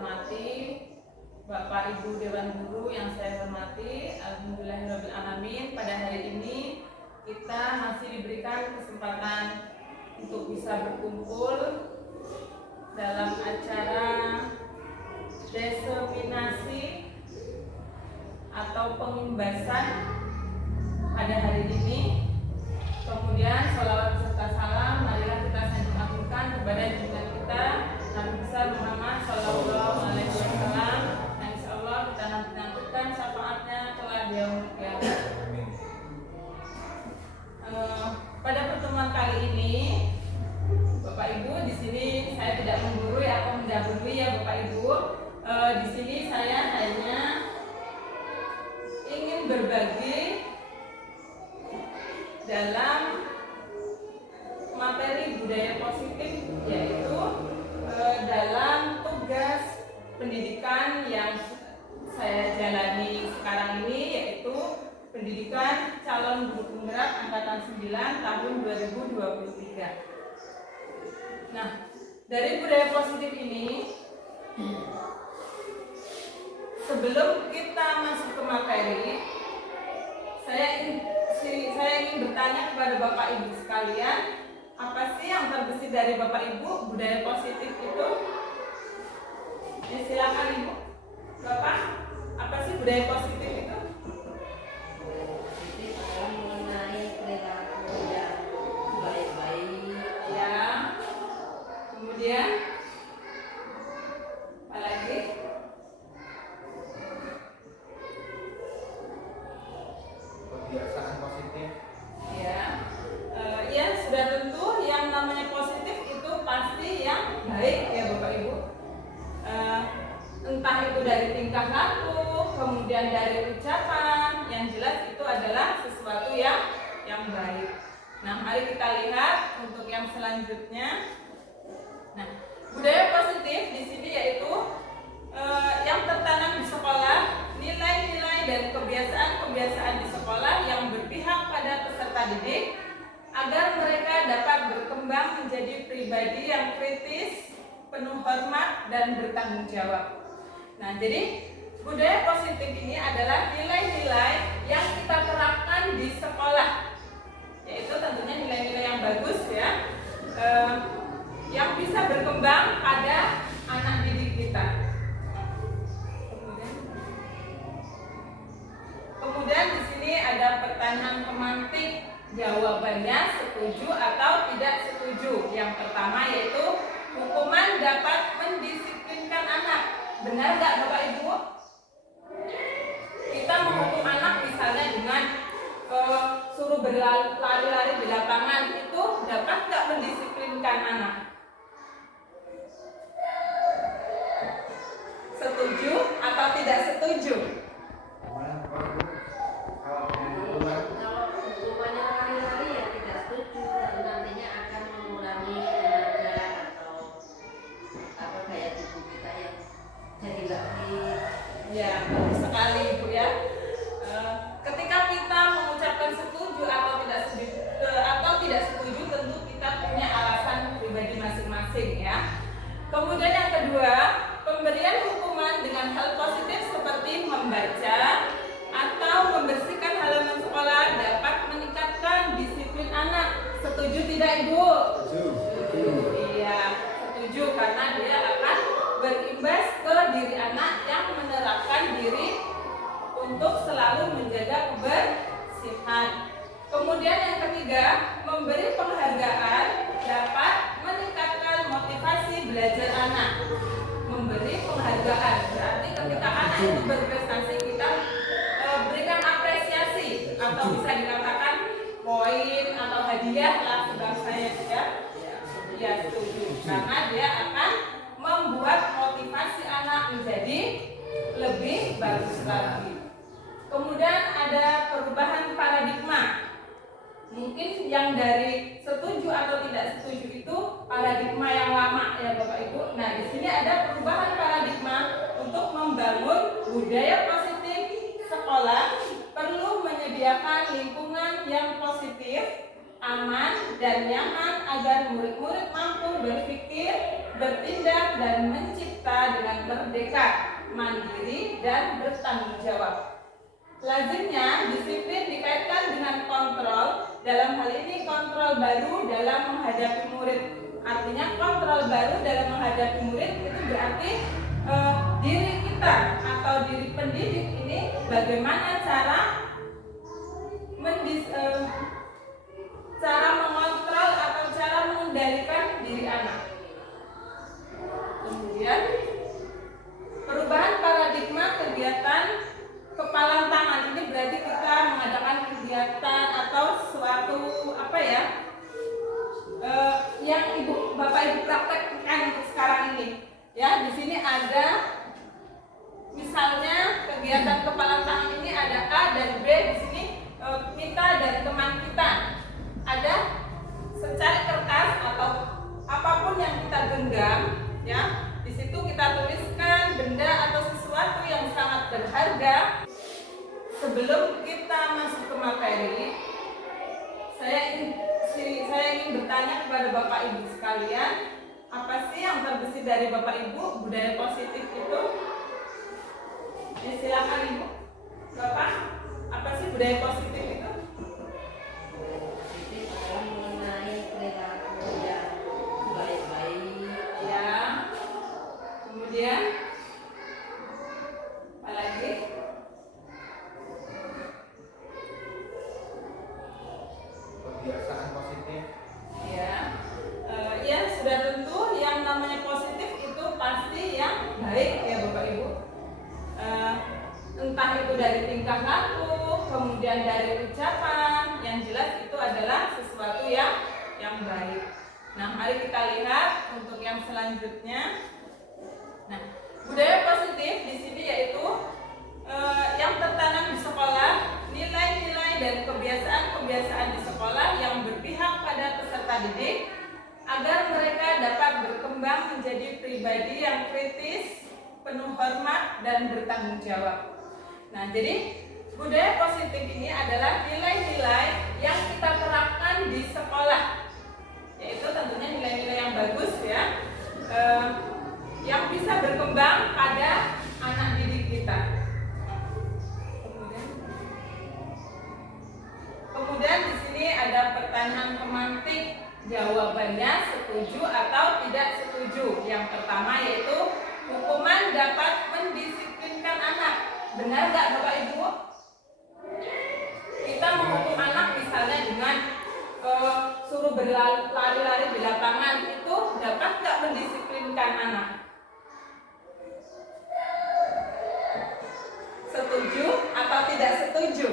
hormati, Bapak Ibu Dewan Guru yang saya hormati, alhamdulillahirrahmanirrahim. Pada hari ini kita masih diberikan kesempatan untuk bisa berkumpul dalam acara diseminasi atau pengimbasan pada hari ini. Kemudian sholawat serta salam marilah kita sanjung-agungkan kepada junjungan kita Nabi besar Muhammad Sallallahu Alaihi Wasallam, yang insyaallah kita nantikan syafaatnya kelak di yaumul qiyamah. Pada pertemuan kali ini, Bapak Ibu, di sini saya tidak menggurui atau mendahului ya Bapak Ibu. Di sini saya hanya ingin berbagi dalam materi budaya positif, yaitu dalam tugas pendidikan yang saya jalani sekarang ini, yaitu pendidikan calon guru penggerak angkatan 9 tahun 2023. Nah, dari budaya positif ini, sebelum kita masuk ke materi, saya ingin bertanya kepada Bapak Ibu sekalian, apa sih yang terbesit dari Bapak Ibu budaya positif itu? Ya, silakan Ibu. Bapak, apa sih budaya positif itu? Positif adalah mengenai perilaku yang baik-baik. Ya. Kemudian apa lagi? Kebiasaan positif. Ya, sudah tentu yang namanya positif itu pasti yang baik ya Bapak Ibu. Entah itu dari tingkah laku, kemudian dari ucapan, yang jelas itu adalah sesuatu yang baik. Nah, mari kita lihat untuk yang selanjutnya. Nah, budaya positif di sini yaitu yang tertanam di sekolah, nilai-nilai dan kebiasaan-kebiasaan di sekolah yang berpihak pada peserta didik agar mereka dapat berkembang menjadi pribadi yang kritis, penuh hormat dan bertanggung jawab. Nah, jadi budaya positif ini adalah nilai-nilai yang kita terapkan di sekolah, yaitu tentunya nilai-nilai yang bagus ya, yang bisa berkembang pada anak didik kita. Kemudian di sini ada pertanyaan pemantik, jawabannya setuju atau tidak setuju. Yang pertama yaitu hukuman dapat mendisiplinkan anak. Benar nggak Bapak Ibu? Kita menghukum anak misalnya dengan suruh berlari-lari di lapangan, itu dapat nggak mendisiplinkan anak? Setuju atau tidak setuju? Kalau hukumannya lari-lari ya tidak setuju, karena nantinya akan mengurangi tenaga atau daya tubuh kita yang jadi lebih. Ya, bagus sekali Ibu ya. Ketika kita mengucapkan setuju atau tidak setuju, tentu kita punya alasan pribadi masing-masing ya. Kemudian yang kedua, pemberian hukuman dengan hal positif seperti membaca atau membersihkan halaman sekolah dapat meningkatkan disiplin anak. Setuju tidak Ibu? Setuju. Iya, setuju, karena dia akan berimbas ke diri anak yang menerapkan diri untuk selalu menjaga kebersihan. Kemudian yang ketiga, memberi penghargaan dapat meningkatkan motivasi belajar anak. Memberi penghargaan berarti ketika anak itu berprestasi, kita berikan apresiasi atau bisa dikatakan poin atau hadiah lah sebangsanya ya. Ya, setuju, karena dia akan membuat motivasi anak menjadi lebih bagus lagi. Kemudian ada perubahan paradigma. Mungkin yang dari setuju atau tidak setuju itu paradigma yang lama ya Bapak Ibu. Nah, di sini ada perubahan paradigma untuk membangun budaya positif sekolah, perlu menyediakan lingkungan yang positif, aman dan nyaman agar murid-murid mampu berpikir, bertindak dan mencipta dengan merdeka merdeka, mandiri, dan bertanggung jawab. Lazimnya disiplin dikaitkan dengan kontrol, dalam hal ini kontrol baru dalam menghadapi murid. Artinya kontrol baru dalam menghadapi murid itu berarti diri kita atau diri pendidik ini bagaimana cara mengontrol atau cara mengendalikan diri anak. Kemudian perubahan paradigma kegiatan kepalan tangan ini berarti kita mengadakan kegiatan atau suatu yang Bapak Ibu praktekkan sekarang ini. Ya, di sini ada misalnya kegiatan kepalan tangan ini ada A dan B. Di sini kita dan teman kita ada secari kertas atau apapun yang kita genggam, ya. Di situ kita tuliskan benda atau sesuatu yang sangat berharga. Sebelum kita masuk ke materi, saya ingin bertanya kepada Bapak Ibu sekalian, apa sih yang terbesit dari Bapak Ibu budaya positif itu? Ya, silakan Ibu. Bapak, apa sih budaya positif itu? Positif adalah mengenai perilaku yang baik-baik. Ya. Kemudian apa lagi? Kebiasaan positif. Ya. Ya, sudah tentu yang namanya positif itu pasti yang baik ya Bapak Ibu. Entah itu dari tingkah laku, kemudian dari ucapan, yang jelas itu adalah sesuatu yang baik. Nah, mari kita lihat untuk yang selanjutnya. Nah, budaya positif di sini yaitu yang tertanam di sekolah, nilai-nilai dan kebiasaan-kebiasaan di sekolah yang berpihak pada peserta didik agar mereka dapat berkembang menjadi pribadi yang kritis, penuh hormat dan bertanggung jawab. Nah, jadi budaya positif ini adalah nilai-nilai yang kita terapkan di sekolah, yaitu tentunya nilai-nilai yang bagus ya, yang bisa berkembang pada anak didik kita. Kemudian di sini ada pertanyaan pemantik, jawabannya setuju atau tidak setuju. Yang pertama yaitu hukuman dapat mendisiplinkan anak. Benar nggak Bapak Ibu? Kita menghukum anak misalnya dengan suruh berlari-lari di lapangan, itu dapat nggak mendisiplinkan anak? Setuju atau tidak setuju?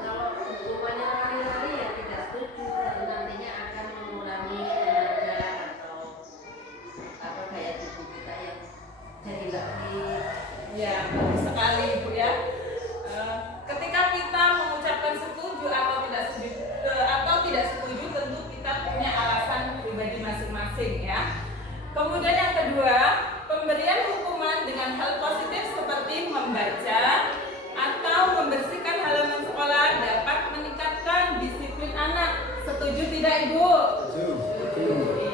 Kalau hukumannya lari-lari ya tidak setuju, karena nantinya akan mengurangi tenaga atau daya tubuh kita yang jadi nggak fit. Ya, bagus sekali Ibu ya. Ketika kita mengucapkan setuju atau tidak setuju, tentu kita punya alasan pribadi masing-masing ya. Kemudian yang kedua, pemberian hukuman dengan hal positif seperti membaca atau membersihkan halaman sekolah dapat meningkatkan disiplin anak. Setuju tidak Ibu? Setuju.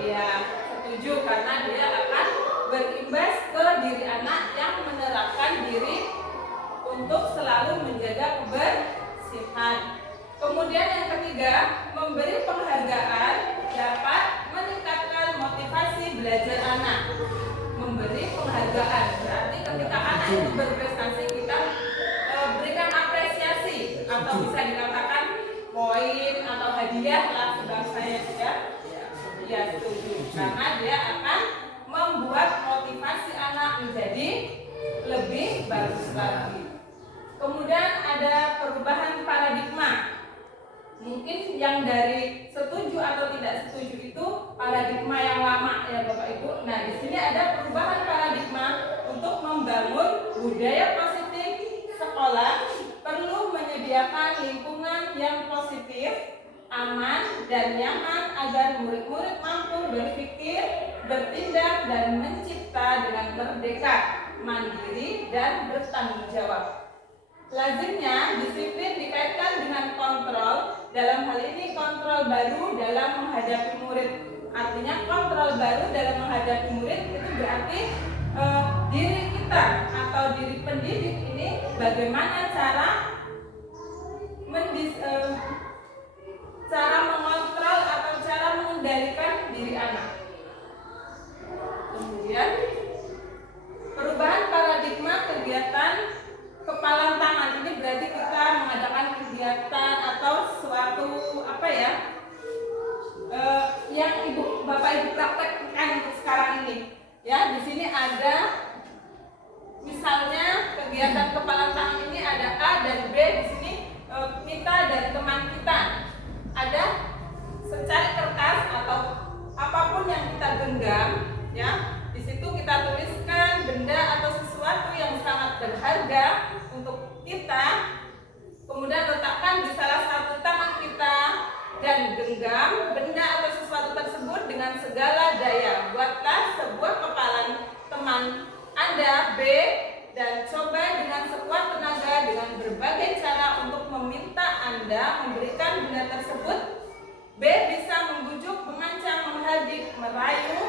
Iya, setuju karena dia akan berimbas ke diri anak yang menerapkan diri untuk selalu menjaga kebersihan. Kemudian yang ketiga, memberi penghargaan dapat meningkatkan motivasi belajar anak. Memberi penghargaan berarti ketika anak itu berprestasi kita berikan apresiasi atau bisa dikatakan poin atau hadiah lah sebangsanya ya. Ya setuju karena dia akan membuat motivasi anak menjadi lebih bagus lagi. Kemudian ada perubahan paradigma. Mungkin yang dari setuju atau tidak setuju itu paradigma yang lama ya Bapak Ibu. Nah, di sini ada perubahan paradigma untuk membangun budaya positif sekolah perlu menyediakan lingkungan yang positif, aman dan nyaman agar murid-murid mampu berpikir, bertindak dan mencipta dengan merdeka, mandiri dan bertanggung jawab. Lazimnya disiplin dikaitkan dengan kontrol, dalam hal ini kontrol baru dalam menghadapi murid. Artinya kontrol baru dalam menghadapi murid itu berarti diri kita atau diri pendidik ini bagaimana cara mengontrol atau cara mengendalikan diri anak. Kemudian perubahan paradigma kegiatan kepalan tangan ini berarti kita mengadakan kegiatan atau suatu yang Bapak Ibu praktekkan untuk sekarang ini. Ya, di sini ada misalnya kegiatan kepalan tangan ini ada A dan B, di sini Mita dan teman kita. Ada secari kertas atau apapun yang kita genggam, ya. Di situ kita tuliskan benda atau sesuatu yang sangat berharga untuk kita. Kemudian letakkan di salah satu tangan kita dan genggam benda atau sesuatu tersebut dengan segala daya. Buatlah sebuah kepalan teman Anda B dan coba dengan sekuat tenaga dengan berbagai cara untuk meminta Anda memberikan benda tersebut. B bisa membujuk, mengancam, menghardik, merayu,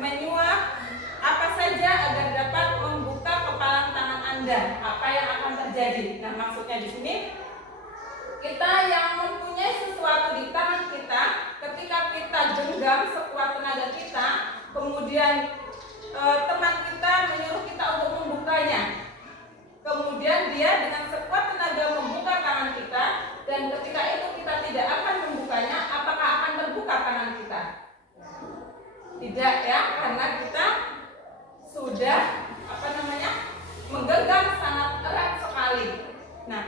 menyuap, apa saja agar dapat membuka kepalan tangan Anda. Apa yang akan terjadi? Nah, maksudnya di sini kita yang mempunyai sesuatu di tangan kita, ketika kita genggam sekuat tenaga kita, kemudian teman kita menyuruh kita untuk membukanya. Kemudian dia dengan sekuat tenaga membuka tangan kita, dan ketika itu kita tidak akan membukanya, apakah akan terbuka tangan kita? Tidak, ya, karena kita sudah menggenggam sangat erat sekali. Nah,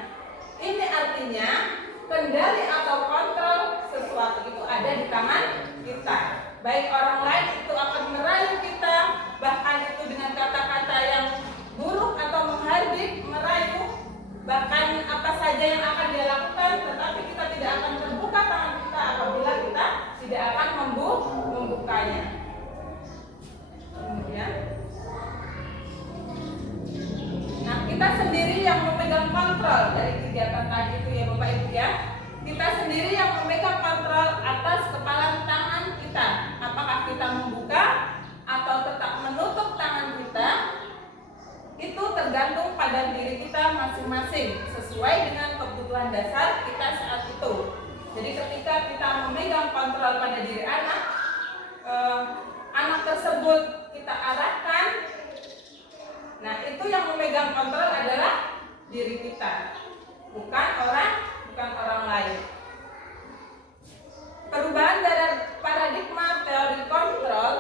ini artinya kendali atau kontrol sesuatu itu ada di tangan kita. Baik orang lain itu akan merayu kita, bahkan itu dengan kata-kata yang buruk atau menghardik, merayu, bahkan apa saja yang akan dia lakukan, tetapi kita tidak akan terbuka tangan kita apabila kita tidak akan membukanya. Kemudian, nah, kita sendiri yang memegang kontrol dari kegiatan tadi itu, ya Bapak Ibu, ya. Kita sendiri yang memegang kontrol atas kepalan tangan kita. Apakah kita membuka atau tetap menutup tangan kita? Itu tergantung pada diri kita masing-masing sesuai dengan kebutuhan dasar kita saat itu. Jadi ketika kita memegang kontrol pada diri anak, anak tersebut kita arahkan. Nah, itu yang memegang kontrol adalah diri kita, bukan orang lain. Perubahan dari paradigma teori kontrol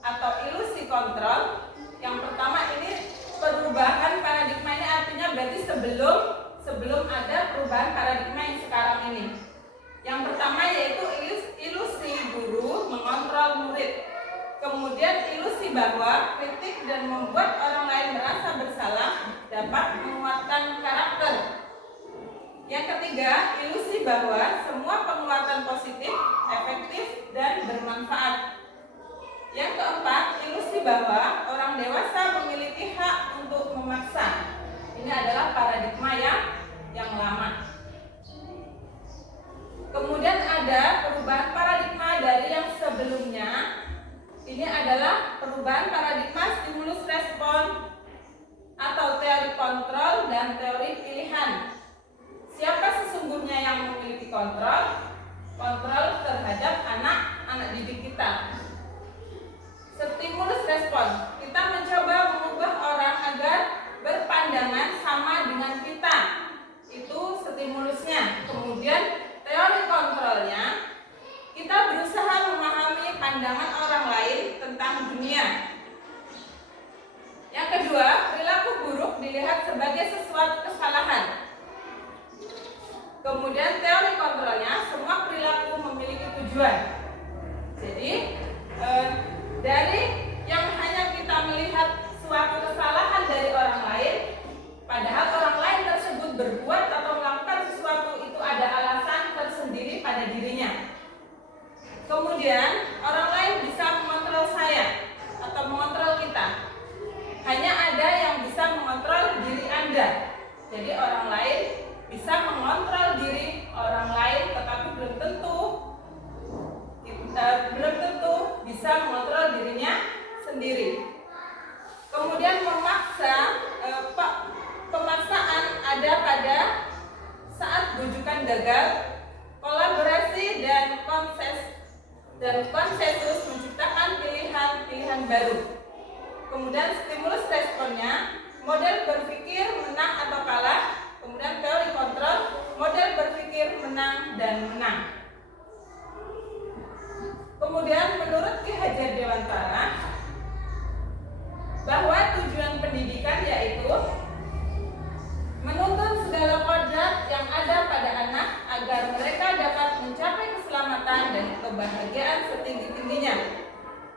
atau ilusi kontrol. Yang pertama ini perubahan paradigma ini artinya berarti sebelum ada perubahan paradigma yang sekarang ini. Yang pertama yaitu ilusi guru mengontrol murid. Kemudian ilusi bahwa kritik dan membuat orang lain merasa bersalah dapat menguatkan karakter. Yang ketiga, ilusi bahwa semua penguatan positif, efektif, dan bermanfaat. Yang keempat, ilusi bahwa orang dewasa memiliki hak untuk memaksa. Ini adalah paradigma yang lama. Kemudian ada perubahan paradigma dari yang sebelumnya. Ini adalah perubahan paradigma stimulus respon atau teori kontrol dan teori pilihan. Siapa sesungguhnya yang memiliki kontrol? Kontrol terhadap anak didik kita. Stimulus respon, kita mencoba mengubah orang agar berpandangan sama dengan kita. Itu stimulusnya. Kemudian teori kontrolnya, kita berusaha memahami pandangan orang lain tentang dunia. Yang kedua, perilaku buruk dilihat sebagai sesuatu kesalahan. Kemudian teori kontrolnya, semua perilaku memiliki tujuan. Jadi sendiri. Kemudian pemaksaan ada pada saat rujukan gagal, kolaborasi dan konsensus menciptakan pilihan-pilihan baru. Kemudian stimulus responnya, model berpikir menang atau kalah. Kemudian teori kontrol, model berpikir menang dan menang. Kemudian menurut Ki Hajar Dewantara, bahwa tujuan pendidikan yaitu menuntun segala kodrat yang ada pada anak agar mereka dapat mencapai keselamatan dan kebahagiaan setinggi-tingginya,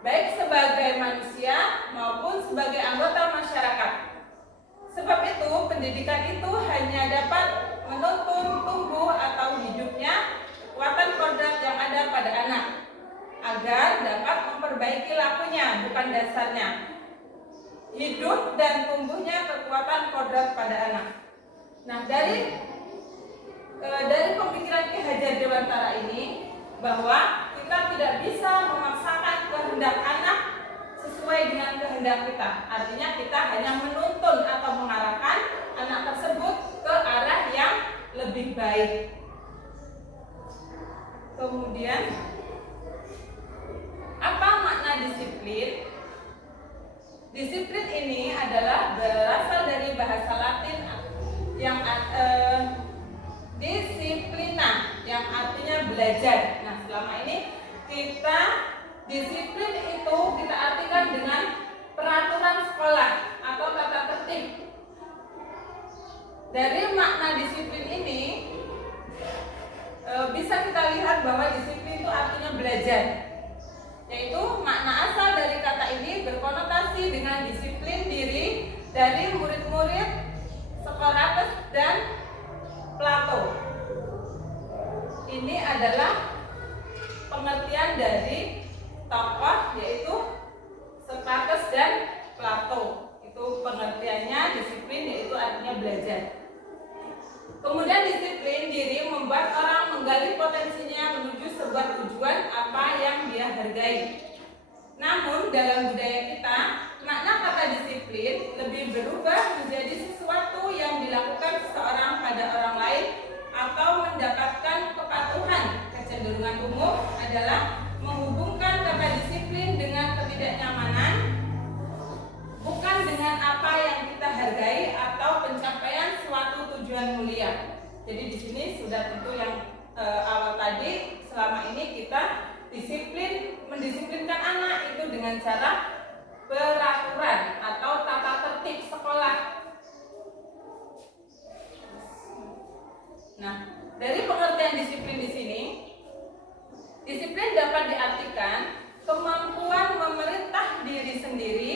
baik sebagai manusia maupun sebagai anggota masyarakat. Sebab itu, pendidikan itu hanya dapat menuntun tumbuh atau hidupnya kekuatan kodrat yang ada pada anak, agar dapat memperbaiki lakunya, bukan dasarnya. Hidup dan tumbuhnya kekuatan kodrat pada anak. Nah, dari pemikiran Ki Hajar Dewantara ini, bahwa kita tidak bisa memaksakan kehendak anak sesuai dengan kehendak kita. Artinya kita hanya menuntun atau mengarahkan anak tersebut ke arah yang lebih baik. Kemudian, apa makna disiplin? Disiplin ini adalah berasal dari bahasa Latin yang disiplina, yang artinya belajar. Nah, selama ini disiplin itu kita artikan dengan peraturan sekolah atau tata tertib. Dari makna disiplin ini bisa kita lihat bahwa disiplin itu artinya belajar, yaitu makna asal dari kata ini berkonotasi dengan disiplin diri dari murid-murid Socrates dan Plato. Ini adalah pengertian dari tokoh yaitu Socrates dan Plato. Itu pengertiannya disiplin, yaitu artinya belajar. Kemudian disiplin diri membuat orang menggali potensinya menuju sebuah tujuan apa yang dia hargai. Namun dalam budaya kita, makna kata disiplin lebih berubah menjadi sesuatu yang dilakukan seseorang pada orang lain atau mendapatkan kepatuhan. Kecenderungan umum adalah menghubungkan kata disiplin dengan ketidaknyamanan, bukan dengan apa yang kita hargai atau pencapaian suatu tujuan mulia. Jadi di sini sudah tentu yang awal tadi, selama ini kita mendisiplinkan anak itu dengan cara peraturan atau tata tertib sekolah. Nah, dari pengertian disiplin di sini, disiplin dapat diartikan kemampuan memerintah diri sendiri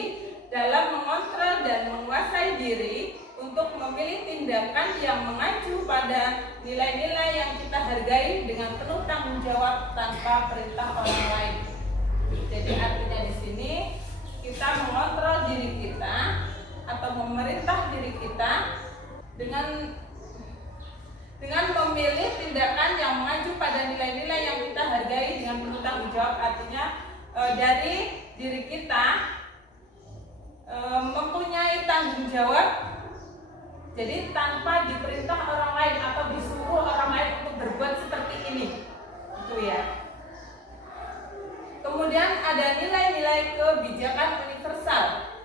dalam mengontrol dan menguasai diri untuk memilih tindakan yang mengacu pada nilai-nilai yang kita hargai dengan penuh tanggung jawab tanpa perintah orang lain. Jadi artinya di sini kita mengontrol diri kita atau memerintah diri kita dengan memilih tindakan yang mengacu pada nilai-nilai yang kita hargai dengan penuh tanggung jawab. Artinya dari diri kita mempunyai tanggung jawab. Jadi tanpa diperintah orang lain atau disuruh orang lain untuk berbuat seperti ini, itu ya. Kemudian ada nilai-nilai kebijakan universal.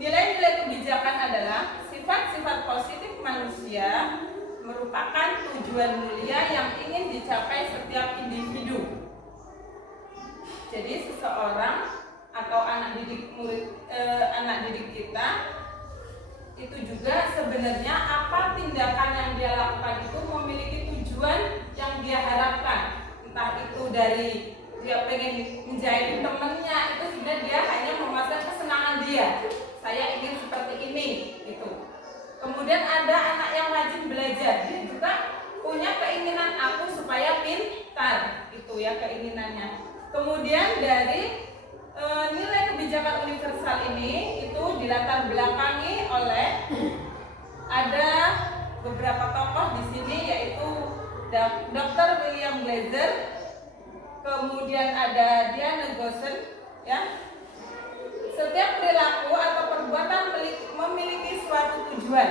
Nilai-nilai kebijakan adalah sifat-sifat positif manusia, merupakan tujuan mulia yang ingin dicapai setiap individu. Jadi seseorang atau anak didik kita itu juga sebenarnya apa tindakan yang dia lakukan itu memiliki tujuan yang dia harapkan. Entah itu dari dia pengen menjahit temennya, itu sebenarnya dia hanya memuaskan kesenangan dia. Saya ingin seperti ini, gitu. Kemudian ada anak yang rajin belajar, dia juga punya keinginan aku supaya pintar, itu ya keinginannya. Kemudian dari nilai kebijakan universal ini itu dilatar belakangi oleh ada beberapa tokoh di sini, yaitu Dr. William Glaser, kemudian ada Diane Gossen, ya. Setiap suatu tujuan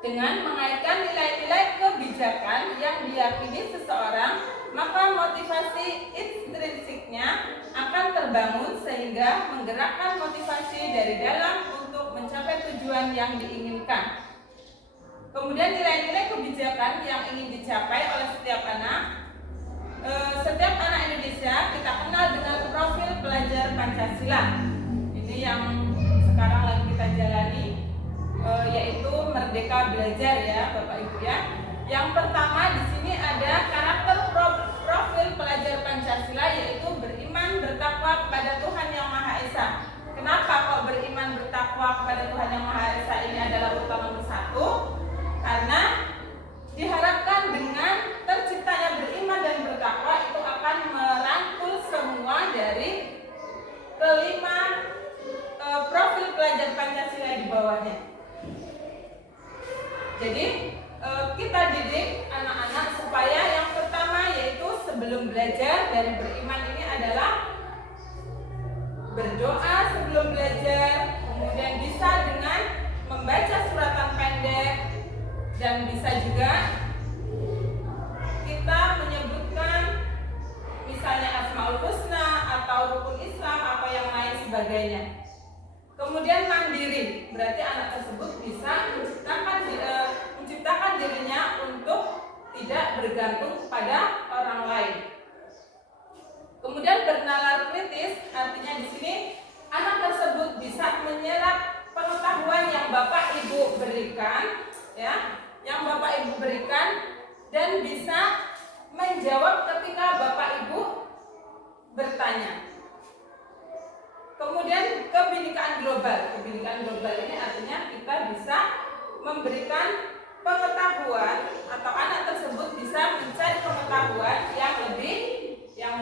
dengan mengaitkan nilai-nilai kebijakan yang diyakini seseorang, maka motivasi intrinsiknya akan terbangun sehingga menggerakkan motivasi dari dalam untuk mencapai tujuan yang diinginkan. Kemudian nilai-nilai kebijakan yang ingin dicapai oleh setiap anak Indonesia kita kenal dengan profil pelajar Pancasila. Ini yang sekarang lagi kita jalani, yaitu Merdeka Belajar ya Bapak Ibu ya. Yang pertama di sini ada karakter profil pelajar Pancasila, yaitu beriman bertakwa kepada Tuhan Yang Maha Esa. Kenapa kok beriman bertakwa kepada Tuhan Yang Maha Esa ini adalah urutan nomor 1? Karena diharapkan dengan terciptanya beriman dan bertakwa itu akan merangkul semua dari kelima profil pelajar Pancasila di bawahnya. Jadi kita didik anak-anak supaya yang pertama yaitu sebelum belajar dari beriman ini adalah berdoa sebelum belajar, kemudian bisa dengan membaca suratan pendek, dan bisa juga kita menyebutkan misalnya Asmaul Husna atau rukun Islam atau yang lain sebagainya. Kemudian mandiri, berarti anak tersebut bisa menciptakan dirinya untuk tidak bergantung kepada orang lain. Kemudian bernalar kritis, artinya di sini anak tersebut bisa menyerap pengetahuan yang Bapak Ibu berikan, ya, yang Bapak Ibu berikan, dan bisa menjawab ketika Bapak Ibu bertanya. Kemudian kebinekaan global. Kebinekaan global ini artinya kita bisa memberikan pengetahuan atau anak tersebut bisa mencari pengetahuan yang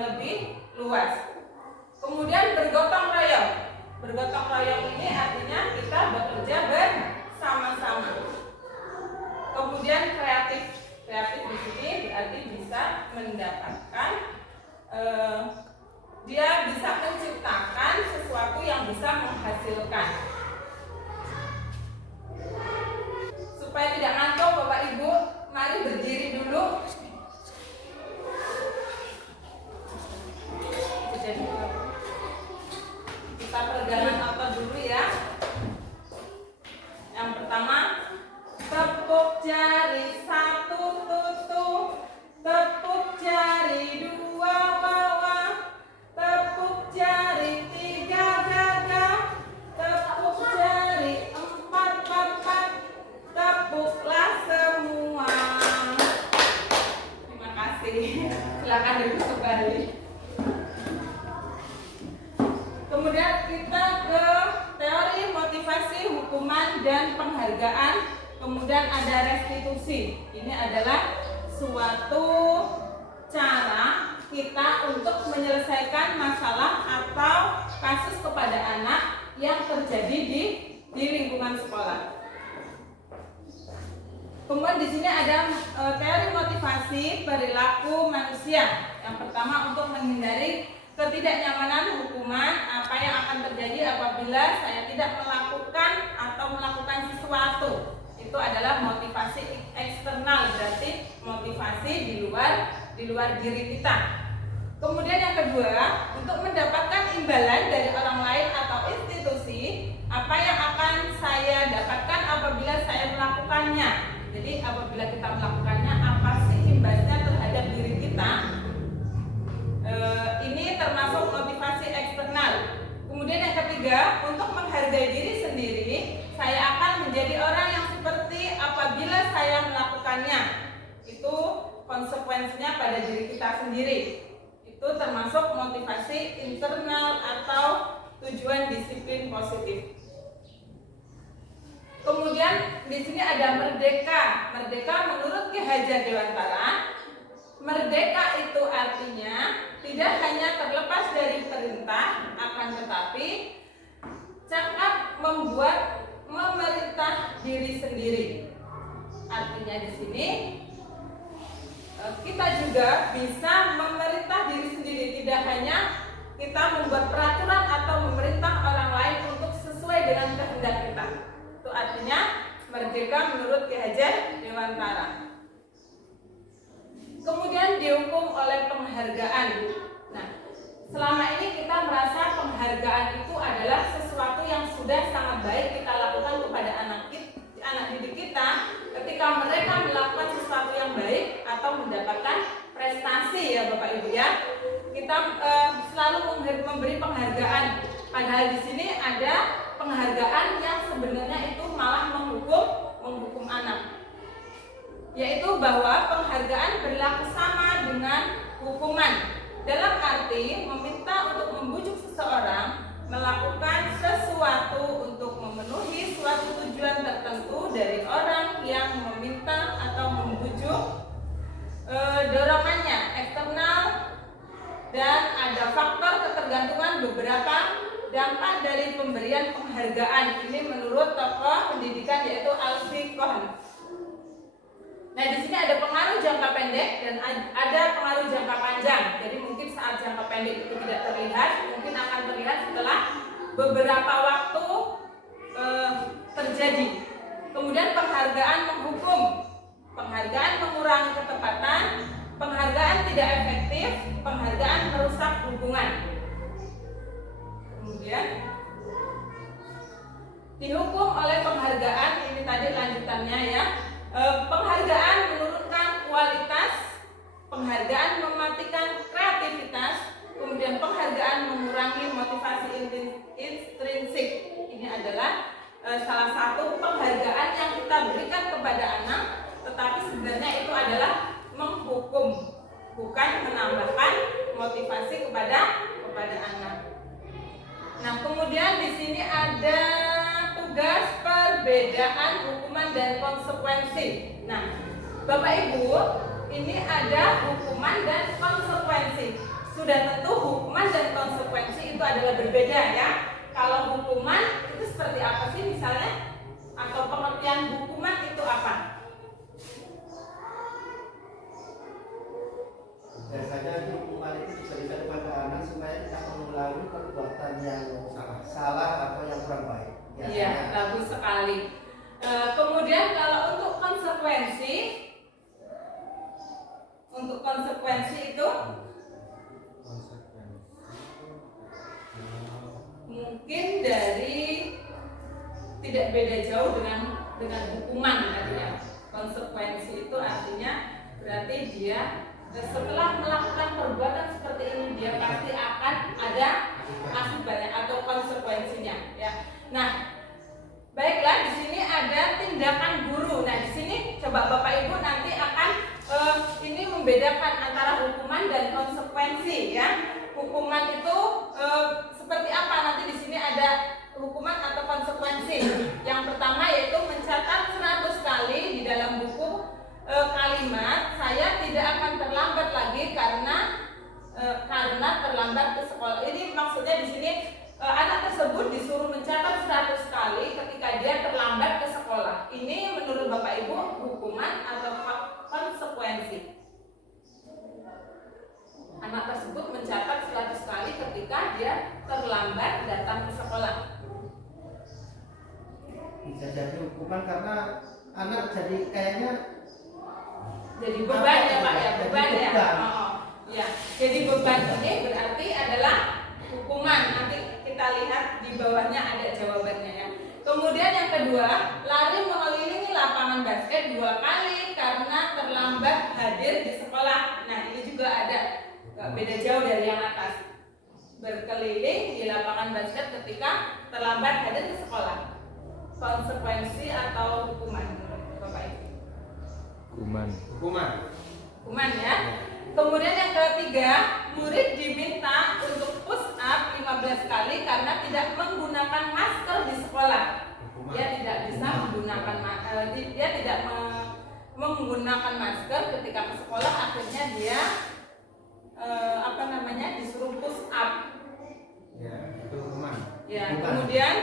lebih luas. Kemudian bergotong royong. Bergotong royong ini artinya kita bekerja bersama-sama. Kemudian kreatif. Kreatif di sini berarti bisa mendapatkan dia bisa menciptakan sesuatu yang bisa menghasilkan. Supaya tidak ngantuk Bapak Ibu, mari berdiri dulu. Kita peregangan otot dulu ya. Yang pertama, tepuk jari 1 tutup, tepuk jari 2 bawah, tepuk jari 3 dada, tepuk jari 4 papat, tepuklah semua. Terima kasih. Silakan duduk kembali. Kemudian kita ke teori motivasi, hukuman, dan penghargaan. Kemudian ada restitusi. Ini adalah suatu cara kita untuk menyelesaikan masalah atau kasus kepada anak yang terjadi di lingkungan sekolah. Kemudian di sini ada teori motivasi perilaku manusia. Yang pertama, untuk menghindari ketidaknyamanan hukuman, apa yang akan terjadi apabila saya tidak melakukan atau melakukan sesuatu. Itu adalah motivasi eksternal, berarti motivasi di luar diri kita. Kemudian yang kedua, untuk mendapatkan imbalan dari orang lain atau institusi, apa yang akan saya dapatkan apabila saya melakukannya. Jadi apabila kita melakukannya, apa sih imbasnya terhadap diri kita? Ini termasuk motivasi eksternal. Kemudian yang ketiga, untuk menghargai diri sendiri, saya akan menjadi orang yang seperti apabila saya melakukannya. Itu konsekuensinya pada diri kita sendiri. Itu termasuk motivasi internal atau tujuan disiplin positif. Kemudian di sini ada merdeka. Merdeka menurut Ki Hajar Dewantara, merdeka itu artinya tidak hanya terlepas dari perintah, akan tetapi cakap membuat memerintah diri sendiri. Artinya di sini kita juga bisa memerintah diri sendiri, tidak hanya kita membuat peraturan atau memerintah orang lain untuk sesuai dengan kehendak kita. Itu menurut Ki Hajar Dewantara. Kemudian dihukum oleh penghargaan. Nah, selama ini kita merasa penghargaan itu adalah sesuatu yang sudah sangat baik kita lakukan kepada anak didik kita ketika mereka melakukan sesuatu yang baik atau mendapatkan prestasi ya Bapak Ibu ya. Kita selalu memberi penghargaan. Padahal di sini ada penghargaan yang sebenarnya itu malah menghukum anak. Yaitu bahwa penghargaan berlaku sama dengan hukuman. Dalam arti meminta untuk membujuk seseorang melakukan sesuatu untuk memenuhi suatu tujuan tertentu dari orang yang meminta atau membujuk, dorongannya eksternal, dan ada faktor ketergantungan beberapa dampak dari pemberian penghargaan. Ini menurut tokoh pendidikan yaitu Alfie Kohn. Nah, di sini ada pengaruh jangka pendek dan ada pengaruh jangka panjang. Jadi mungkin saat jangka pendek itu tidak terlihat, mungkin akan terlihat setelah beberapa waktu terjadi. Kemudian penghargaan menghukum, penghargaan mengurangi ketepatan, penghargaan tidak efektif, penghargaan merusak hubungan. Kemudian dihukum oleh penghargaan, ini tadi lanjutannya ya. Penghargaan menurunkan kualitas, penghargaan mematikan kreativitas, kemudian penghargaan mengurangi motivasi intrinsik. Ini adalah salah satu penghargaan yang kita berikan kepada anak, tetapi sebenarnya itu adalah menghukum, bukan menambahkan motivasi kepada anak. Nah, kemudian di sini ada tugas perbedaan hukuman dan konsekuensi. Nah, Bapak Ibu, ini ada hukuman dan konsekuensi. Sudah tentu hukuman dan konsekuensi itu adalah berbeda ya. Kalau hukuman itu seperti apa sih misalnya? Atau pengertian hukuman itu apa? Biasanya hukuman itu diberikan kepada anak supaya tidak mengulangi perbuatan yang salah atau yang kurang baik. Iya, bagus sekali. Kemudian kalau untuk konsekuensi itu mungkin dari tidak beda jauh dengan hukuman tadi ya. Konsekuensi itu artinya berarti dia setelah melakukan perbuatan seperti ini dia pasti akan ada akibatnya atau konsekuensinya ya. Nah, baiklah, di sini ada tindakan guru. Nah, di sini coba Bapak Ibu nanti akan ini membedakan antara hukuman dan konsekuensi ya. Hukuman itu seperti apa? Nanti di sini ada hukuman atau konsekuensi. Yang pertama yaitu mencatat 100 kali di dalam buku kalimat saya tidak akan terlambat lagi karena terlambat ke sekolah. Ini maksudnya di sini anak tersebut disuruh mencatat 100 kali ketika dia terlambat ke sekolah. Ini menurut Bapak Ibu hukuman atau konsekuensi? Anak tersebut mencatat 100 kali ketika dia terlambat datang ke sekolah. Bisa jadi hukuman karena anak jadi kayaknya jadi beban ya Pak ya, beban ya. Ya, jadi beban ini berarti adalah hukuman. Nanti kita lihat di bawahnya ada jawabannya ya. Kemudian yang kedua, lari mengelilingi lapangan basket 2 kali karena terlambat hadir di sekolah. Nah, ini juga ada, gak beda jauh dari yang atas. Berkeliling di lapangan basket ketika terlambat hadir di sekolah. Konsekuensi atau hukuman menurut Bapak Ibu? Hukuman ya. Kemudian yang ketiga, murid diminta untuk push up 15 kali karena tidak menggunakan masker di sekolah. Dia tidak bisa menggunakan menggunakan masker ketika ke sekolah, akhirnya dia disuruh push up. Ya, itu hukuman. Ya, kemudian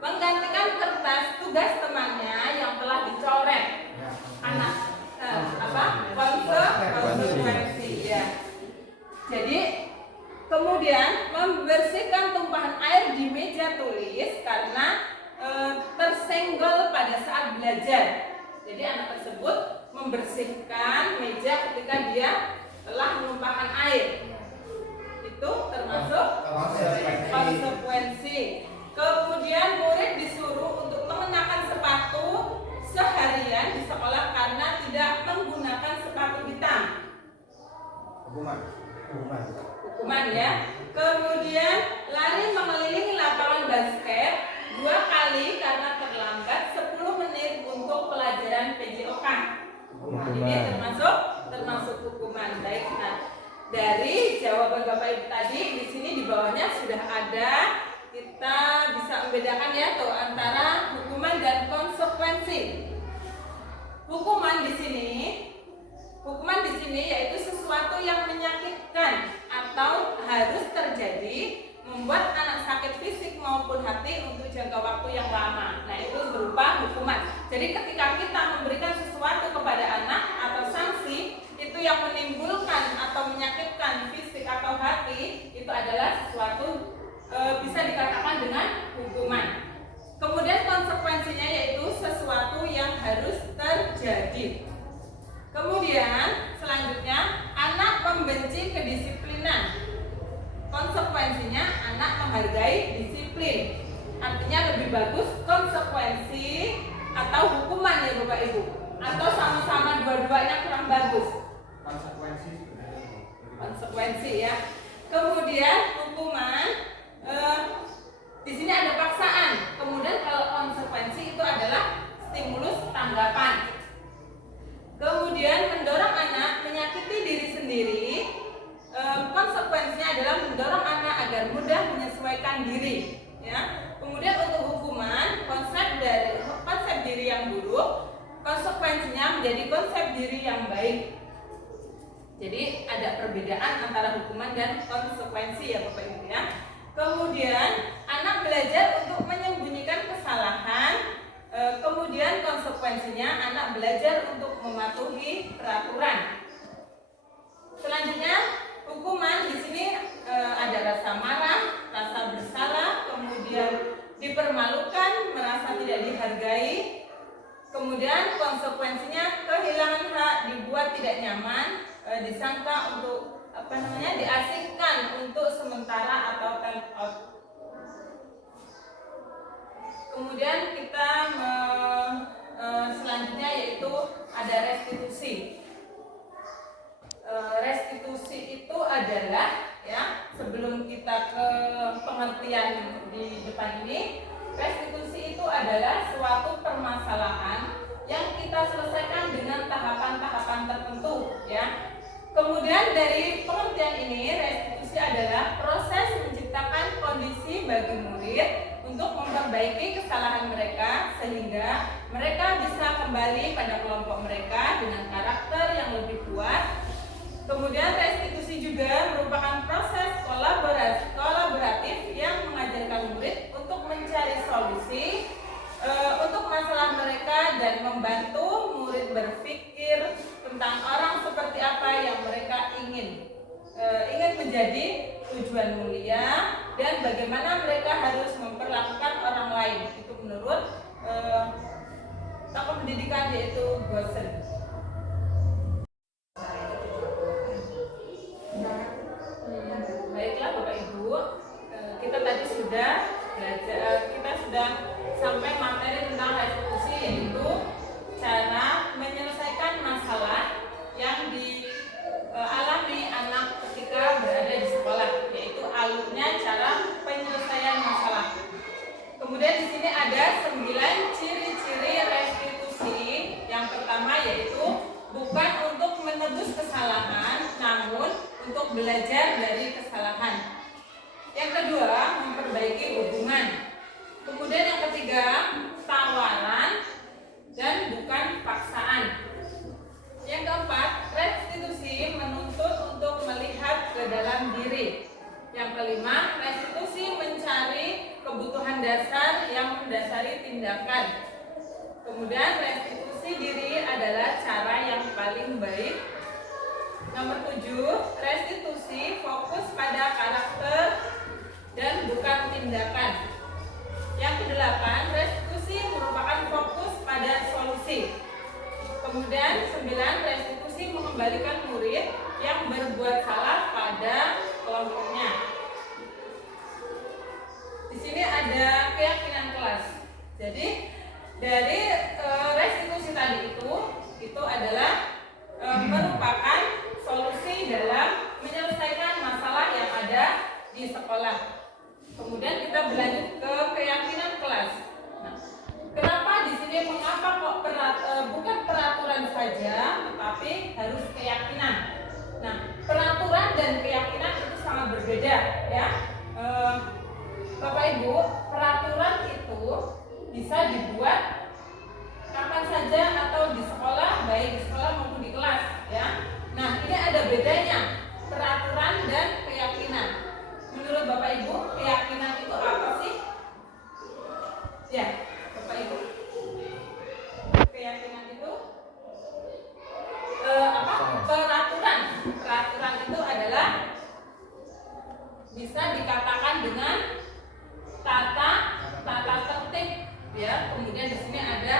menggantikan kertas tugas temannya yang telah dicoret. Ya, Konsekuensi ya. Jadi kemudian membersihkan tumpahan air di meja tulis karena tersenggol pada saat belajar. Jadi anak tersebut membersihkan meja ketika dia telah menumpahkan air. Itu termasuk konsekuensi. Kemudian murid disuruh untuk mengenakan sepatu seharian di sekolah karena tidak menggunakan sepatu hitam. Hukuman ya. Kemudian lari mengelilingi lapangan basket 2 kali karena terlambat 10 menit untuk pelajaran PJOK. Ini termasuk hukuman. Baik. Nah, dari jawaban Bapak Ibu tadi di sini di bawahnya sudah ada, kita bisa membedakan ya tuh antara hukuman dan konsekuensi. Hukuman di sini yaitu sesuatu yang menyakitkan atau harus terjadi membuat anak sakit fisik maupun hati untuk jangka waktu yang lama. Nah, itu berupa hukuman. Jadi ketika kita memberikan sesuatu kepada anak atau sanksi itu yang menimbulkan atau menyakitkan fisik atau hati, itu adalah sesuatu bisa dikatakan dengan hukuman. Kemudian konsekuensinya yaitu sesuatu yang harus terjadi. Kemudian selanjutnya anak membenci kedisiplinan. Konsekuensinya anak menghargai disiplin. Artinya lebih bagus konsekuensi atau hukuman ya Bapak Ibu. Atau sama-sama dua-duanya kurang bagus. Konsekuensi ya. Kemudian hukuman di sini ada paksaan. Kemudian kalau konsekuensi itu adalah stimulus tanggapan. Kemudian mendorong anak menyakiti diri sendiri. Konsekuensinya adalah mendorong anak agar mudah menyesuaikan diri. Ya. Kemudian untuk hukuman, konsep diri yang buruk, konsekuensinya menjadi konsep diri yang baik. Jadi ada perbedaan antara hukuman dan konsekuensi ya Bapak Ibu ya. Kemudian anak belajar untuk menyembunyikan kesalahan. Kemudian konsekuensinya anak belajar untuk mematuhi peraturan. Selanjutnya hukuman di sini ada rasa marah, rasa bersalah, kemudian dipermalukan, merasa tidak dihargai. Kemudian konsekuensinya kehilangan hak, dibuat tidak nyaman, disangka untuk diasingkan untuk sementara atau time out. Kemudian kita selanjutnya yaitu ada restitusi. Restitusi itu adalah ya, sebelum kita ke pengertian di depan ini, restitusi itu adalah suatu permasalahan yang kita selesaikan dengan tahapan-tahapan tertentu ya. Kemudian dari pengertian ini, restitusi adalah proses menciptakan kondisi bagi murid untuk memperbaiki kesalahan mereka sehingga mereka bisa kembali pada kelompok mereka dengan karakter yang lebih kuat. Kemudian restitusi juga merupakan proses kolaboratif yang mengajarkan murid untuk mencari solusi untuk masalah mereka dan membantu murid berpikir tentang orang seperti apa yang mereka ingin menjadi tujuan mulia dan bagaimana mereka harus memperlakukan orang lain. Itu menurut tokoh pendidikan yaitu Gosen. Baiklah Bapak Ibu, kita tadi sudah belajar, kita sudah sampai materi tentang restitusi, yaitu cara menyelesaikan masalah yang dialami anak ketika berada di sekolah, yaitu alurnya cara penyelesaian masalah. Kemudian di sini ada 9 ciri-ciri restitusi. Yang pertama yaitu bukan untuk menebus kesalahan, namun untuk belajar dari kesalahan. Yang kedua, memperbaiki hubungan. Kemudian yang ketiga, tawaran dan bukan paksaan. Yang keempat, restitusi menuntut untuk melihat ke dalam diri. Yang kelima, restitusi mencari kebutuhan dasar yang mendasari tindakan. Kemudian restitusi diri adalah cara yang paling baik. Nomor 7, restitusi fokus pada karakter dan bukan tindakan. Yang kedelapan, restitusi merupakan fokus pada solusi. peraturan itu bisa dibuat kapan saja atau di sekolah, baik di sekolah maupun di kelas, ya. Nah, ini ada bedanya peraturan dan keyakinan. Menurut Bapak Ibu, keyakinan itu apa sih? Ya, Bapak Ibu. Keyakinan itu apa? Peraturan. Peraturan itu adalah bisa dikatakan dengan tata tertib, ya. Kemudian di sini ada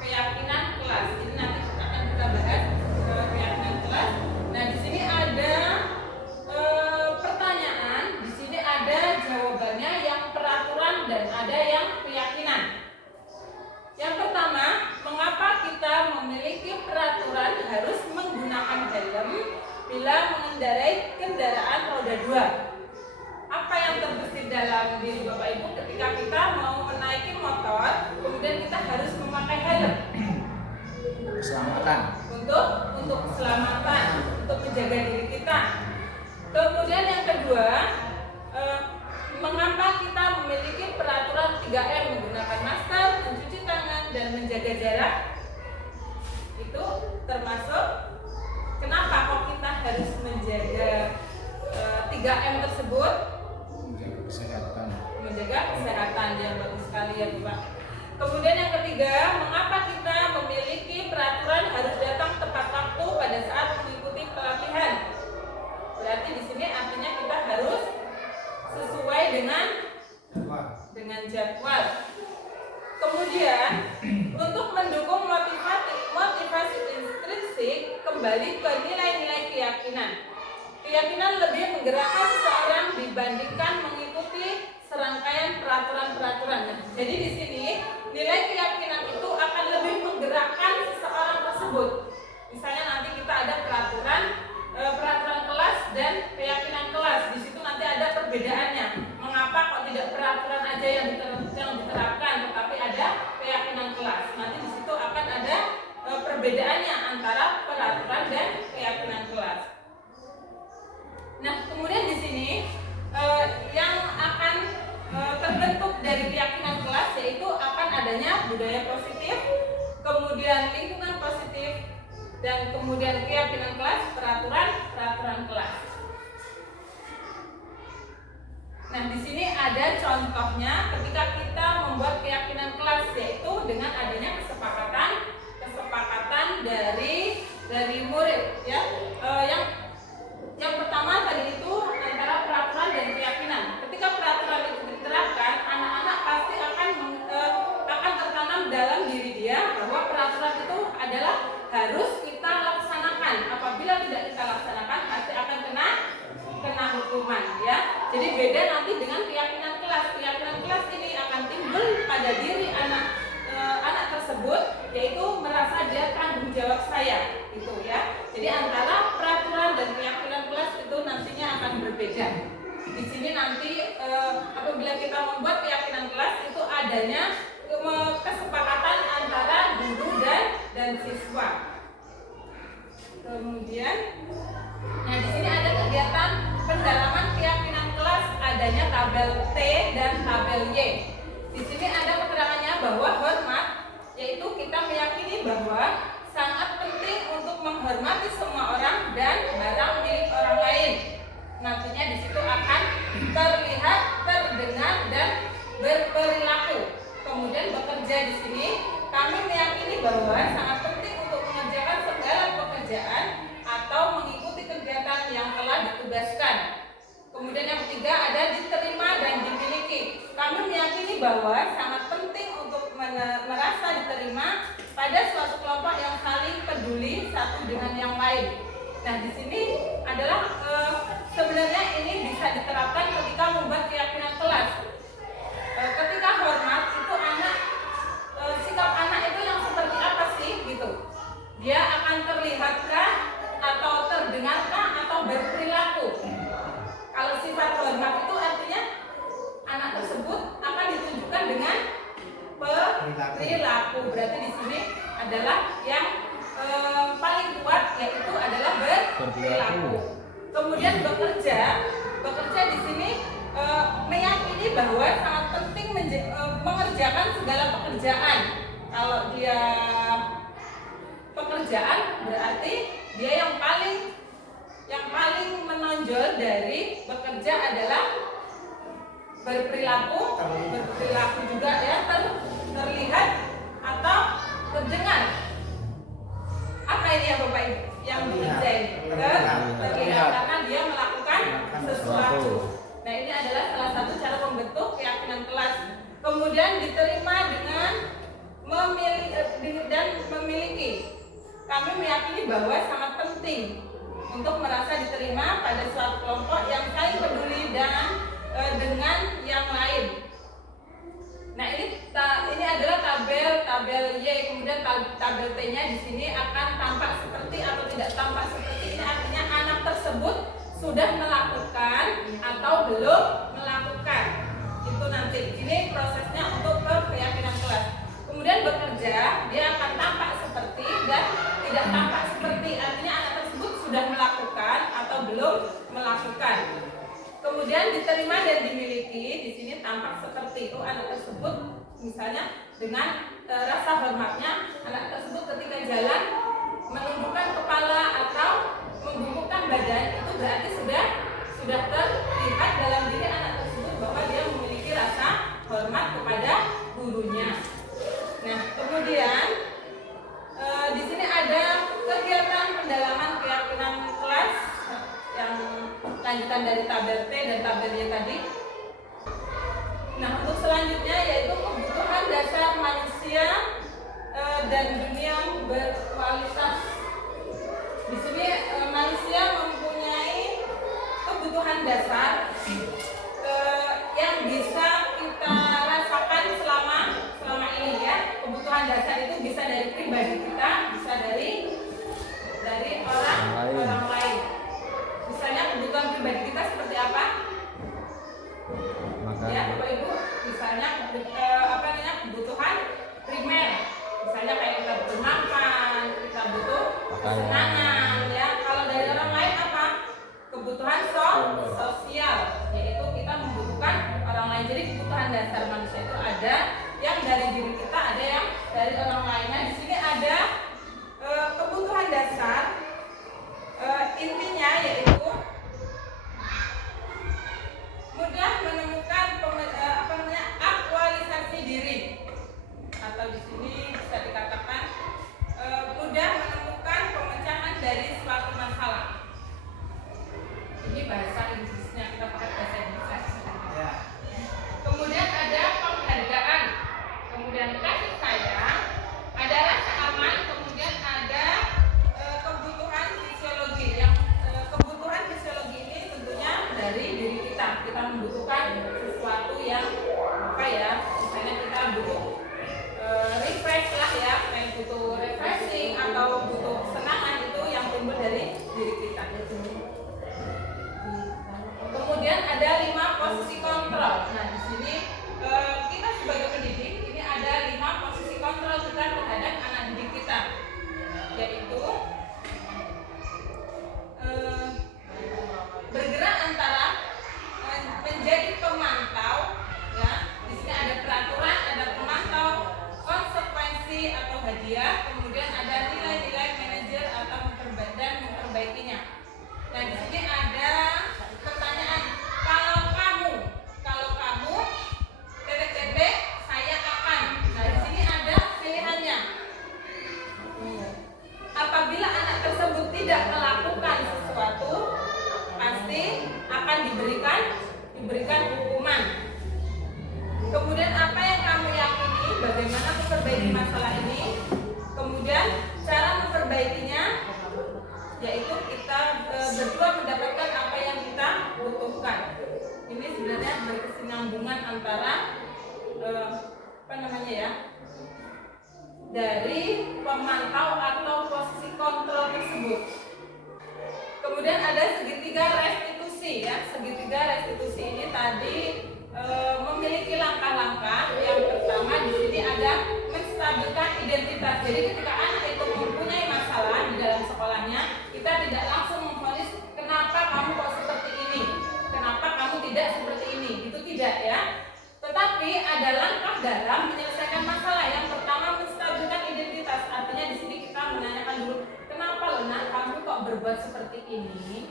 keyakinan kelas. Jadi nanti akan kita bahas keyakinan kelas. Nah, di sini ada pertanyaan, di sini ada jawabannya yang peraturan dan ada yang keyakinan. Yang pertama, mengapa kita memiliki peraturan harus menggunakan helm bila mengendarai kendaraan roda 2? Apa yang terbesit dalam diri Bapak Ibu ketika kita mau menaiki motor, kemudian kita harus memakai helm? Keselamatan. Untuk keselamatan, untuk menjaga diri kita. Kemudian yang kedua, mengapa kita memiliki peraturan 3M, menggunakan masker, mencuci tangan, dan menjaga jarak? Itu termasuk kenapa kok kita harus menjaga 3M tersebut? Menjaga kesehatan. Menjaga kesehatan, yang bagus sekali ya Bapak. Kemudian yang ketiga, mengapa kita memiliki peraturan harus datang tepat waktu pada saat mengikuti pelatihan? Berarti di sini artinya kita harus sesuai dengan jadwal. Kemudian untuk mendukung motivasi intrinsik, kembali ke nilai-nilai keyakinan. Keyakinan lebih menggerakkan seseorang dibandingkan mengikuti serangkaian peraturan-peraturan. Nah, jadi di sini nilai keyakinan itu akan lebih menggerakkan seseorang tersebut. Misalnya nanti kita ada peraturan kelas dan keyakinan kelas. Di situ nanti ada perbedaannya. Mengapa kok tidak peraturan aja yang diterapkan, tetapi ada keyakinan kelas? Nanti di situ akan ada perbedaannya antara peraturan dan keyakinan kelas. Nah, kemudian di sini yang akan terbentuk dari keyakinan kelas yaitu akan adanya budaya positif, kemudian lingkungan positif, dan kemudian keyakinan kelas, peraturan kelas. Nah, di sini ada contohnya ketika kita membuat keyakinan kelas, yaitu dengan adanya kesepakatan dari murid, ya. Yang pertama tadi itu antara peraturan dan keyakinan. Ketika peraturan itu diterapkan, anak-anak pasti akan tertanam dalam diri dia bahwa peraturan itu adalah harus kita laksanakan. Apabila tidak kita laksanakan, pasti akan kena hukuman, ya. Jadi beda nanti dengan keyakinan kelas. Keyakinan kelas ini akan timbul pada diri anak tersebut, yaitu merasa dia tanggung jawab saya, gitu ya. Jadi antara peraturan dan keyakinan kelas itu nantinya akan berbeda. Di sini nanti apabila kita membuat keyakinan kelas itu adanya kesepakatan antara guru dan siswa. Kemudian, nah di sini ada kegiatan pendalaman keyakinan kelas, adanya tabel T dan tabel Y. Di sini ada keterangannya bahwa hormat, yaitu kita meyakini bahwa sangat penting untuk menghormati semua orang dan barang milik orang lain. Nantinya di situ akan terlihat, terdengar, dan berperilaku. Kemudian bekerja di sini, kami meyakini bahwa sangat penting untuk mengerjakan segala pekerjaan atau mengikuti kegiatan yang telah ditugaskan. Kemudian yang ketiga ada diterima dan dimiliki. Kami meyakini bahwa sangat penting untuk merasa diterima pada suatu kelompok yang saling peduli satu dengan yang lain. Nah, di sini adalah sebenarnya ini bisa diterapkan ketika membuat keyakinan kelas. Ketika hormat itu sikap anak itu yang seperti apa sih gitu? Dia akan terlihatkah atau terdengarkah atau berperilaku? Kalau sifat hormat itu artinya anak tersebut akan ditunjukkan dengan perilaku. Berarti di sini adalah yang paling kuat, yaitu adalah berperilaku. Kemudian bekerja di sini meyakini bahwa sangat penting pekerjaan. Kalau dia pekerjaan berarti dia yang paling menonjol dari bekerja adalah berperilaku juga ya, terlihat atau terdengar. Apa ini ya Bapak Ibu yang bekerja ini? Terlihat karena dia melakukan sesuatu. Nah, ini adalah salah satu cara membentuk keyakinan kelas. Kemudian diterima dengan memiliki. Kami meyakini bahwa sangat penting untuk merasa diterima pada suatu kelompok yang saling peduli dan dengan yang lain. Nah, ini adalah tabel Y, kemudian tabel T-nya di sini akan tampak seperti atau tidak tampak seperti. Ini artinya anak tersebut sudah melakukan atau belum melakukan. Itu nanti. Ini prosesnya untuk keyakinan kelas. Kemudian bekerja, dia akan tampak seperti dan tidak tampak seperti. Artinya anak tersebut sudah melakukan atau belum melakukan. Kemudian diterima dan dimiliki, di sini tampak seperti itu. Anak tersebut misalnya dengan rasa hormatnya, anak tersebut ketika jalan menundukkan kepala atau membungkukkan badan, itu berarti sudah terlihat dalam diri anak tersebut bahwa dia memiliki rasa hormat kepada gurunya. Nah, kemudian di sini ada kegiatan pendalaman keyakinan kelas yang lanjutan dari tabel T dan tabel Y tadi. Nah, untuk selanjutnya yaitu kebutuhan dasar manusia dan dunia berkualitas. Di sini manusia mempunyai kebutuhan dasar yang bisa kita rasakan selama ini ya. Kebutuhan dasar itu bisa dari pribadi kita, bisa dari orang lain. Misalnya kebutuhan pribadi kita seperti apa? Ya, Bapak Ibu, misalnya kebutuhan primer. Misalnya kayak kita butuh makan, kita butuh kesenangan ya. Kalau dari orang lain apa? Kebutuhan sosial, yaitu kita membutuhkan orang lain. Jadi kebutuhan dasar manusia itu ada yang dari diri kita, ada yang dari orang lain. Nah, di sini ada kebutuhan dasar. Intinya yaitu mudah menemukan aktualisasi diri, atau di sini bisa dikatakan mudah menemukan pemecahan dari suatu masalah. Ini bahasa Inggrisnya, kita pakai bahasa Inggris. Kemudian ada penghargaan, kemudian kasih sayang, ada rasa aman, kemudian ada kebutuhan fisiologi. Yang kebutuhan fisiologi ini tentunya dari diri kita. Kita membutuhkan sesuatu yang misalnya kita butuh refresh lah ya, kayak butuh refreshing atau butuh kesenangan, itu yang timbul dari diri kita. Kemudian ada 5 posisi kontrol. Nah, di sini kita sebagai pendidik ini ada 5 posisi kontrol kita terhadap anak didik kita, yaitu bergerak antara menjadi pemantau ya. Di sini ada peraturan, ada pemantau, konsekuensi atau hadiah, kemudian ada nilai-nilai manajer atau memperbaikinya. Nah, di sini ada pertanyaan, kalau kamu saya akan. Nah, di sini ada pilihannya. Apabila anak tersebut tidak melakukan sesuatu, pasti akan diberikan hukuman. Kemudian apa yang kamu yakini, bagaimana memperbaiki masalah ini, kemudian cara memperbaikinya, yaitu kita berdua mendapatkan apa yang kita butuhkan. Ini sebenarnya berkesinambungan antara dari pemantau atau posisi kontrol tersebut. Kemudian ada segitiga restitusi ya. Segitiga restitusi ini tadi memiliki langkah-langkah. Yang pertama di sini ada menstabilkan identitas. Jadi ketika anak itu mempunyai masalah di dalam sekolahnya, kita tidak langsung memvonis kenapa kamu kok seperti ini, kenapa kamu tidak seperti ini, itu tidak ya. Tetapi ada langkah dalam menyelesaikan masalah. Yang kok berbuat seperti ini?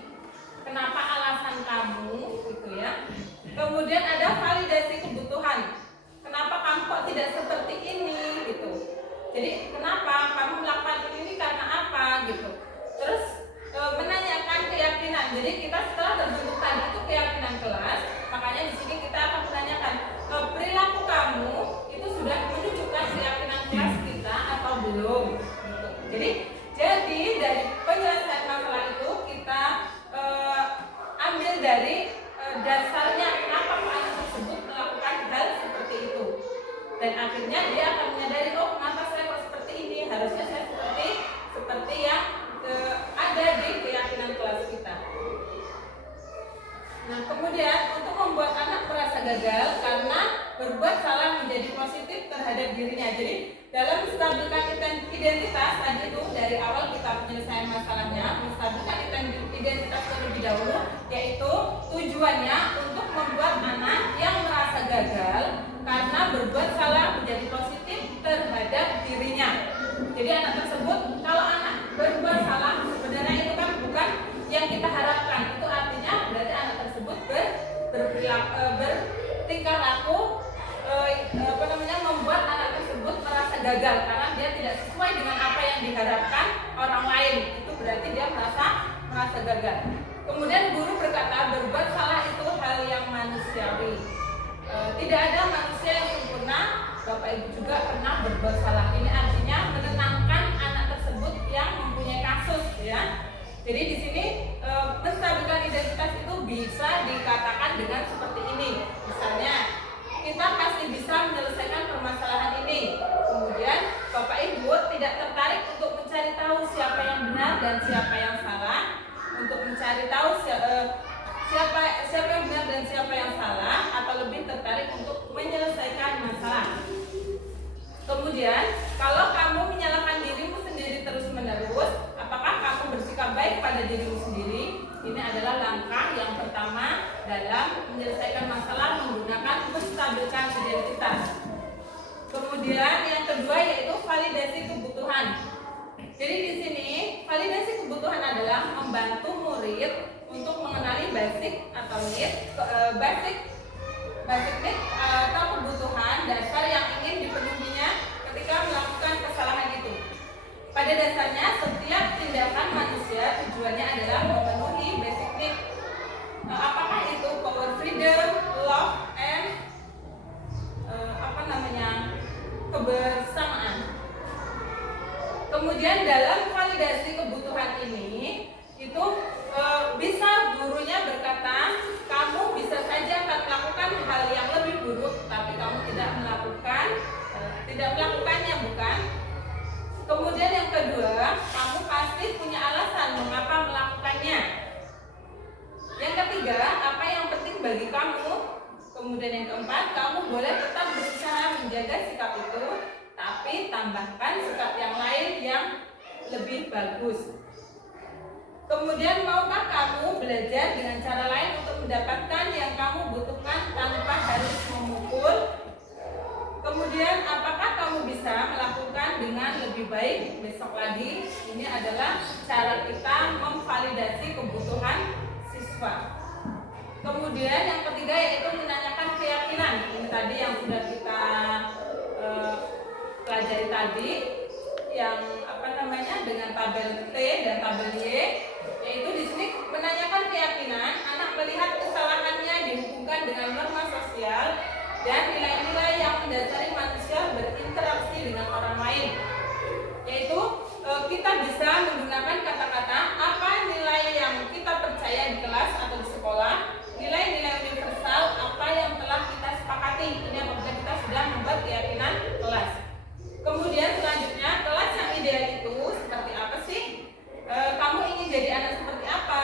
Kenapa alasan kamu gitu ya? Kemudian ada validasi kebutuhan. Kenapa kamu kok tidak seperti ini gitu? Jadi kenapa kamu melakukan ini karena apa gitu? Terus menanyakan keyakinan. Jadi kita setelah terbentuk tadi itu keyakinan kelas, makanya di sini kita akan menanyakan perilaku kamu itu sudah menunjukkan keyakinan kelas kita atau belum gitu. Jadi dari penyelesaian masalah itu kita ambil dari dasarnya kenapa anak tersebut melakukan hal seperti itu, dan akhirnya dia akan menyadari, oh kenapa saya kok seperti ini, harusnya saya seperti yang ada di keyakinan kelas kita. Nah kemudian untuk membuat anak merasa gagal karena berbuat salah menjadi positif terhadap dirinya. Jadi dalam menstabilkan identitas tadi itu dari awal kita penyelesaian masalahnya, menstabilkan identitas terlebih dahulu, yaitu tujuannya untuk membuat anak yang merasa gagal karena berbuat salah menjadi positif terhadap dirinya. Jadi anak tersebut, kalau anak berbuat salah sebenarnya itu kan bukan yang kita harapkan. Itu artinya berarti anak tersebut bertingkah laku membuat anak tersebut merasa gagal karena dia tidak sesuai dengan apa yang diharapkan orang lain. Itu berarti dia merasa gagal. Kemudian guru berkata berbuat salah itu hal yang manusiawi. Tidak ada manusia yang sempurna. Bapak Ibu juga pernah berbuat salah. Ini artinya menenangkan anak tersebut yang mempunyai kasus ya. Jadi di sini menstabilkan identitas itu bisa dikatakan dengan seperti ini. Misalnya kita pasti bisa menyelesaikan permasalahan ini. Kemudian Bapak Ibu tidak tertarik untuk mencari tahu siapa yang benar dan siapa yang salah. Untuk mencari tahu siapa yang benar dan siapa yang salah, atau lebih tertarik untuk menyelesaikan masalah. Kemudian kalau kamu menyalahkan dirimu sendiri terus-menerus, apakah kamu bersikap baik pada dirimu sendiri? Ini adalah langkah yang pertama dalam menyelesaikan masalah menggunakan menstabilkan identitas. Kemudian yang kedua yaitu validasi kebutuhan. Jadi di sini validasi kebutuhan adalah membantu murid untuk mengenali basic need atau kebutuhan dasar yang ingin dipenuhinya ketika melakukan kesalahan itu. Pada dasarnya setiap tindakan manusia tujuannya adalah memenuhi basic need. Apakah itu power, freedom, love, and kebersamaan. Kemudian dalam validasi kebutuhan ini itu bisa gurunya berkata, kamu bisa saja akan melakukan hal yang lebih buruk, tapi kamu tidak melakukannya, bukan? Kemudian yang kedua, kamu pasti punya alasan mengapa melakukannya. Yang ketiga, apa yang penting bagi kamu. Kemudian yang keempat, kamu boleh tetap berusaha menjaga sikap itu, tapi tambahkan sikap yang lain yang lebih bagus. Kemudian maukah kamu belajar dengan cara lain untuk mendapatkan yang kamu butuhkan tanpa harus memukul? Kemudian apakah kamu bisa melakukan dengan lebih baik besok lagi? Ini adalah cara kita memvalidasi kebutuhan siswa. Kemudian yang ketiga yaitu menanyakan keyakinan. Ini tadi yang sudah kita pelajari tadi, yang dengan tabel T dan tabel Y, yaitu di sini menanyakan keyakinan. Anak melihat kesalahannya dihubungkan dengan norma sosial dan nilai-nilai yang mendasari manusia berinteraksi dengan orang lain. Yaitu kita bisa menggunakan kata-kata apa nilai yang kita percaya di kelas atau di sekolah, nilai-nilai universal apa yang telah kita sepakati. Ini apabila kita sudah membuat keyakinan kelas. Kemudian selanjutnya, kelas yang ideal itu seperti apa sih? Kamu ingin jadi anak seperti apa?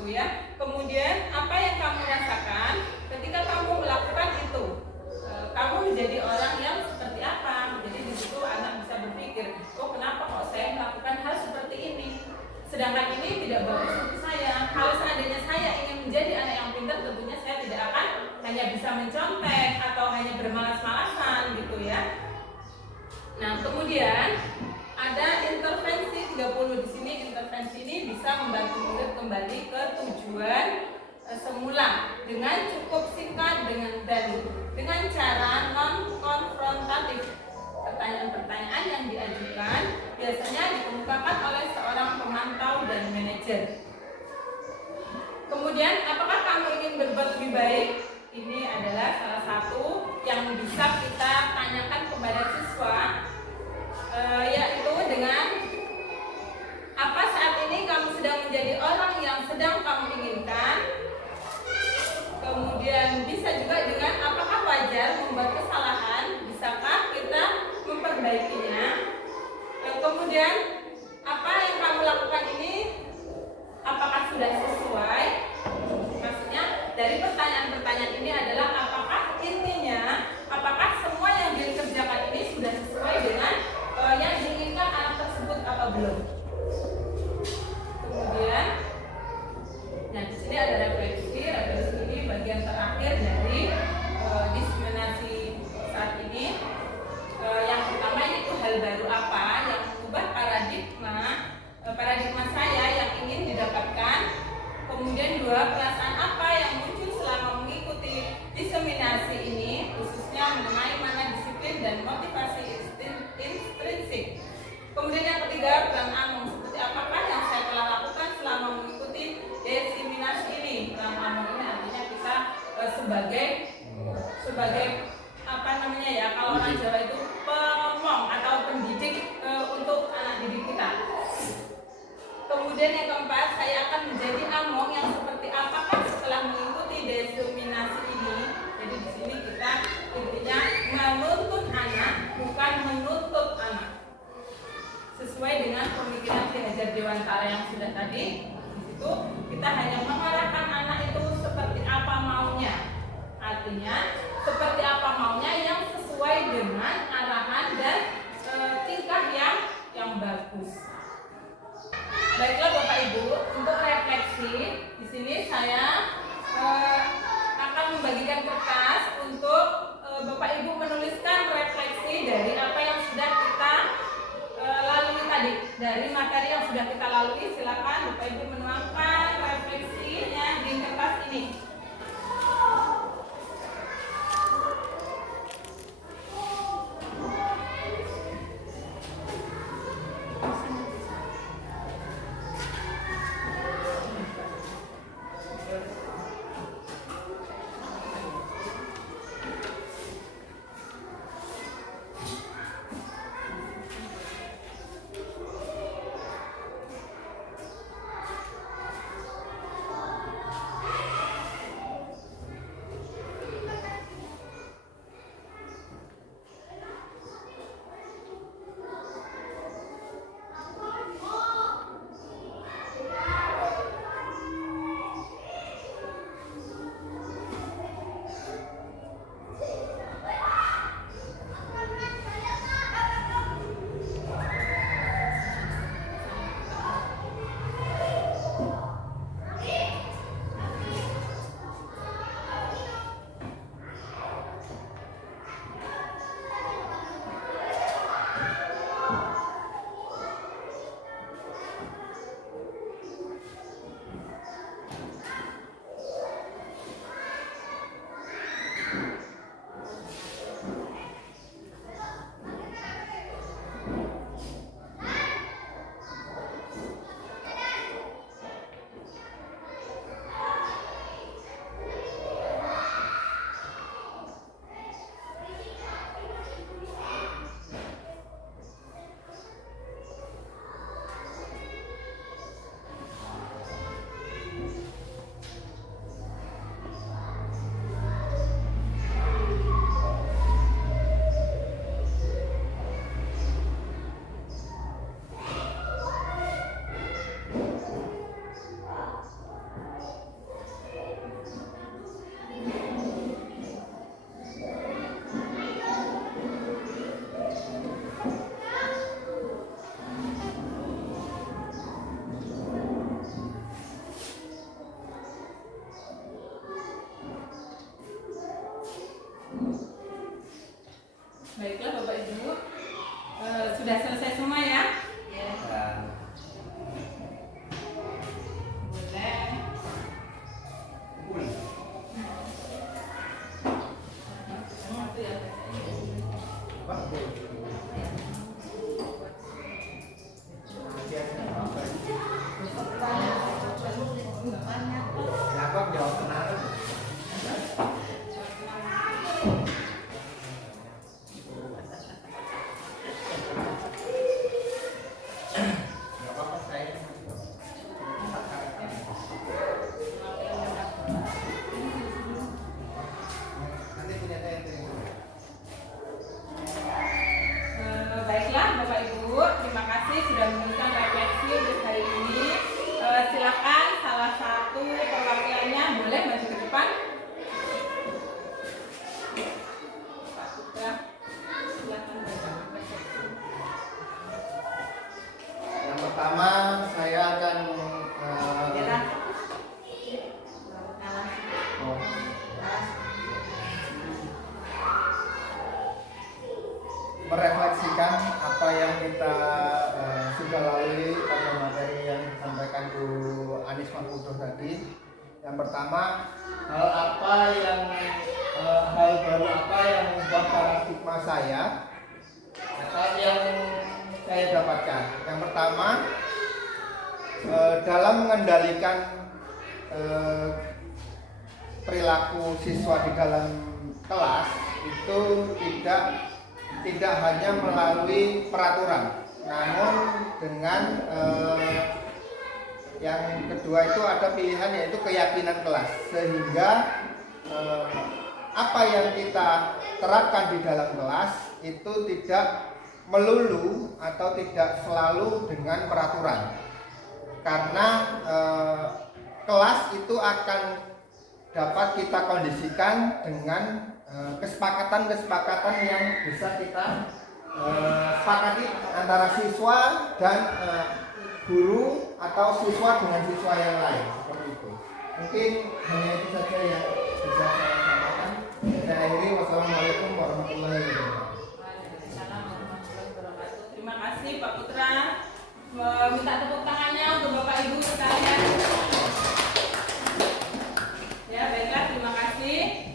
Tuh ya. Kemudian apa yang kamu rasakan ketika kamu melakukan itu? Kamu menjadi orang yang seperti apa? Jadi di situ anak bisa berpikir, oh kenapa kok saya melakukan hal seperti ini? Sedangkan ini tidak bagus untuk saya. Kalau seandainya saya ingin menjadi anak yang pintar, tentunya saya tidak akan hanya bisa mencontek atau hanya bermalas-malasan gitu ya. Nah, kemudian ada intervensi 30 di sini, intervensi intervensi ini bisa membantu murid kembali ke tujuan semula dengan cukup singkat dengan cara non konfrontatif. Pertanyaan-pertanyaan yang diajukan biasanya dikemukakan oleh seorang pemantau dan manajer. Kemudian, apakah kamu ingin berbuat lebih baik? Ini adalah salah satu yang bisa kita tanyakan kepada siswa, yaitu dengan apa saat ini kamu sedang menjadi orang yang sedang kamu inginkan. Kemudian bisa juga dengan apakah wajar membuat kesalahan, bisakah kita memperbaikinya. Kemudian apa yang kamu lakukan ini apakah sudah sesuai? Maksudnya dari pertanyaan-pertanyaan ini adalah apakah intinya apakah semua yang dikerjakan ini sudah sesuai dengan yang diinginkan anak tersebut apa belum? Kemudian, nah di sini ada refleksi ini bagian terakhir dari diseminasi saat ini. Yang pertama yaitu hal baru apa yang mengubah paradigma saya yang ingin didapatkan. Kemudian dua, perasaan apa yang muncul selama mengikuti diseminasi ini, khususnya mengenai mana disiplin dan motivasi intrinsik. Kemudian yang ketiga, peran Among, seperti apakah yang saya telah lakukan selama mengikuti diseminasi ini. Peran Among ini artinya kita sebagai apa namanya ya, kalau orang Jawa itu pemong atau pendidik untuk anak didik kita. Kemudian yang keempat, saya akan menjadi Among yang seperti apakah setelah mengikuti diseminasi ini. Jadi di sini kita intinya menuntut anak, bukan menuntut anak. Sesuai dengan pemikiran Ki Hajar Dewantara yang sudah tadi, di situ kita hanya mengarahkan anak itu seperti apa maunya. Artinya seperti apa maunya yang sesuai dengan arahan dan tingkah yang bagus. Baiklah Bapak Ibu, untuk refleksi di sini saya akan membagikan kertas untuk Bapak Ibu menuliskan refleksi dari apa yang sudah kita lalui tadi, dari materi yang sudah kita lalui. Silakan Bapak Ibu menuangkan refleksinya di kertas ini. Baiklah Bapak Ibu, sudah selesai semua ya? Ya. Ya, kok jawab tenang. Nggak apa-apa, saya. Nanti punya saya yang terima. Baiklah Bapak Ibu, terima kasih sudah memberikan refleksi untuk hari ini. Silakan salah satu perwakilannya boleh maju ke depan. Pak Putra, silakan baca refleksi. Yang pertama saya akan oh, merefleksikan apa yang kita sudah lalui pada materi yang disampaikan Bu Anis Mahfudoh tadi. Yang pertama, hal baru apa yang membuat paradigma saya atau yang saya dapatkan. Yang pertama, dalam mengendalikan perilaku siswa di dalam kelas itu tidak hanya melalui peraturan, namun dengan yang kedua itu ada pilihan, yaitu keyakinan kelas, sehingga apa yang kita terapkan di dalam kelas itu tidak melulu atau tidak selalu dengan peraturan, karena kelas itu akan dapat kita kondisikan dengan kesepakatan-kesepakatan yang bisa kita sepakati antara siswa dan guru atau siswa dengan siswa yang lain, seperti itu. Mungkin hanya itu saja yang bisa saya sampaikan. Saya akhiri, wassalamualaikum warahmatullahi wabarakatuh. Waalaikumsalam warahmatullahi wabarakatuh. Terima kasih Pak Putra. Minta tepuk tangannya untuk Bapak Ibu sekalian. Ya, baiklah, terima kasih.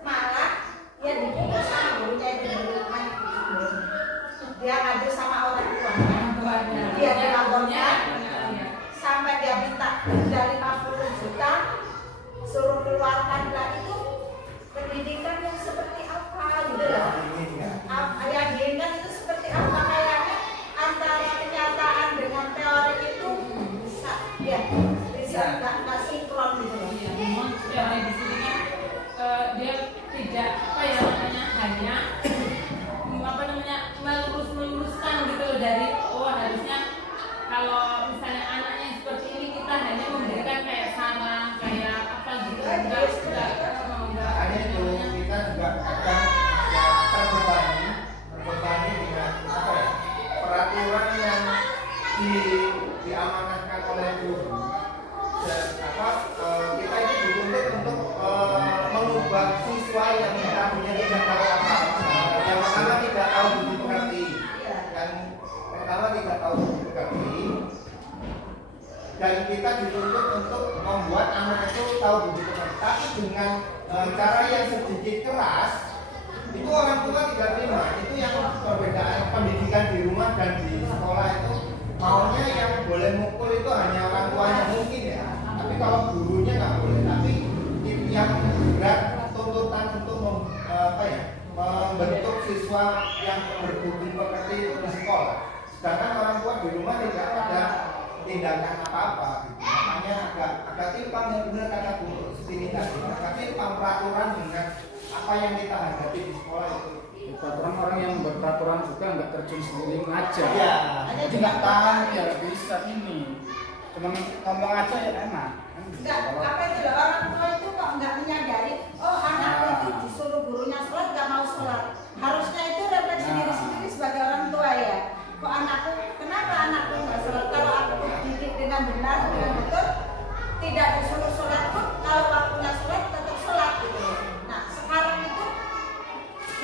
Malah dia dibuka sama gurunya itu bermain, dia ngadu sama orang tuanya, dia dilaporkan sampai dia minta dari 50 juta suruh keluarkan. Lah itu pendidikan yang seperti apa gitu loh, yang diinginkan itu seperti apa, kayaknya antara kenyataan dengan teori itu bisa nggak sinkron gitu loh. Iya, memang yang di sini kan dia tidak hanya meluruskan gitu loh, dari harusnya kalau misalnya anaknya seperti ini kita hanya memberikan kayak saran kayak apa gitu, enggak Hanya itu kita juga akan terbebani dengan peraturan yang diamanahkan oleh guru. Dan kita itu dituntut untuk mengubah siswa yang tadinya tidak tahu apa-apa. Yang pertama tidak tahu budi pekerti, dan kita dituntut untuk membuat anak itu tahu budi pekerti, tapi dengan cara yang sedikit keras. Itu orang tua tidak terima. Itu yang perbedaan pendidikan di rumah dan di sekolah itu. Maunya yang boleh mukul itu hanya orang tuanya mungkin ya, tapi kalau gurunya nggak boleh. Tapi yang berat tuntutan untuk membentuk siswa yang berbudi pekerti itu di sekolah. Sedangkan orang tua di rumah tidak ada tindakan apa-apa gitu. Makanya agak timpang, yang benar kata Bu Siti tadi, agak timpang peraturan dengan apa yang kita hadapi di sekolah itu. Orang-orang yang berperaturan juga nggak terjun sendiri ngajar. Iya. Jadi nggak tahan ya nggak bisa ini. Cuma ngomong aja ya enak. Enggak, apa itu loh, orang tua itu kok nggak menyadari, oh anakku itu disuruh gurunya sholat nggak mau sholat. Harusnya itu refleksi diri sendiri sebagai orang tua ya. Kok anakku, kenapa anakku nggak sholat? Kalau aku dididik dengan benar, dengan betul, tidak disuruh sholat pun, kalau waktunya sholat tetap sholat gitu. Nah sekarang itu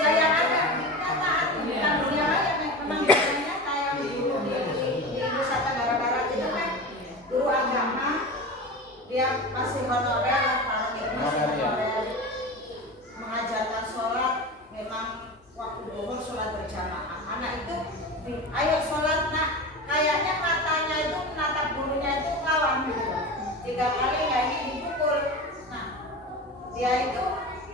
ya yang ada kita taat, bukan dunia maya. Memang biasanya kayak guru di Nusa Tenggara Barat itu kan guru agama dia masih honorer lah, kalau dia masih Honorer, ya. honorer mengajarkan sholat, memang waktu zuhur sholat berjamaah. Anak itu, ayo sholat nak, kayaknya matanya itu menatap gurunya itu ngawang gitu. 3 kali nggak ini dipukul. Nah, dia itu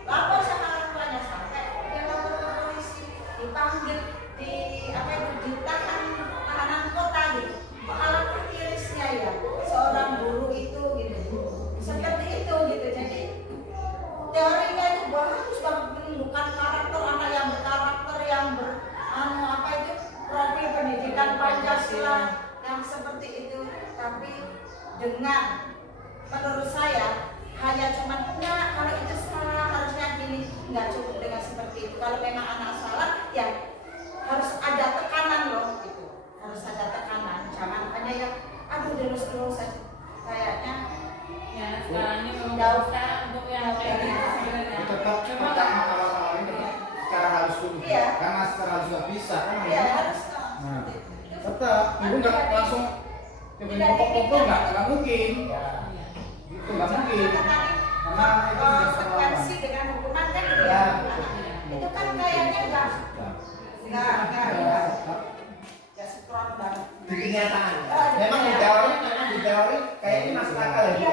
lapor sama orang tuanya, sampai dia lapor ke polisi, dipanggil, ditahan tahanan kota gitu. Alangkah mirisnya ya seorang guru itu gitu, seperti itu gitu. Jadi teorinya itu bagus banget, menunjukkan karakter anak yang berkarakter, yang profil pendidikan Pancasila yang seperti itu. Tapi dengan menurut saya hanya cuman enggak, kalau itu salah harusnya gini, nggak cukup dengan seperti itu. Kalau memang anak salah ya harus ada tekanan loh gitu, harus ada tekanan, jangan hanya yang aduh terus saja. Kayaknya Ya, sekarang ini memang Nggak usah untuk yang kayak gitu sebenarnya. Tetap pertama awal-awal ini secara halus dulu. Iya. Karena secara halus nggak bisa kan. ya harus Nah, tetap ibu nggak langsung tiba-tiba pokok nggak mungkin. Itu nggak mungkin. Karena itu konsekuensi dengan hukuman kan gitu Ya, ya. Itu kan kayaknya nggak strong banget. Di kenyataan memang di teori kayak ini masuk akal ya, Iya,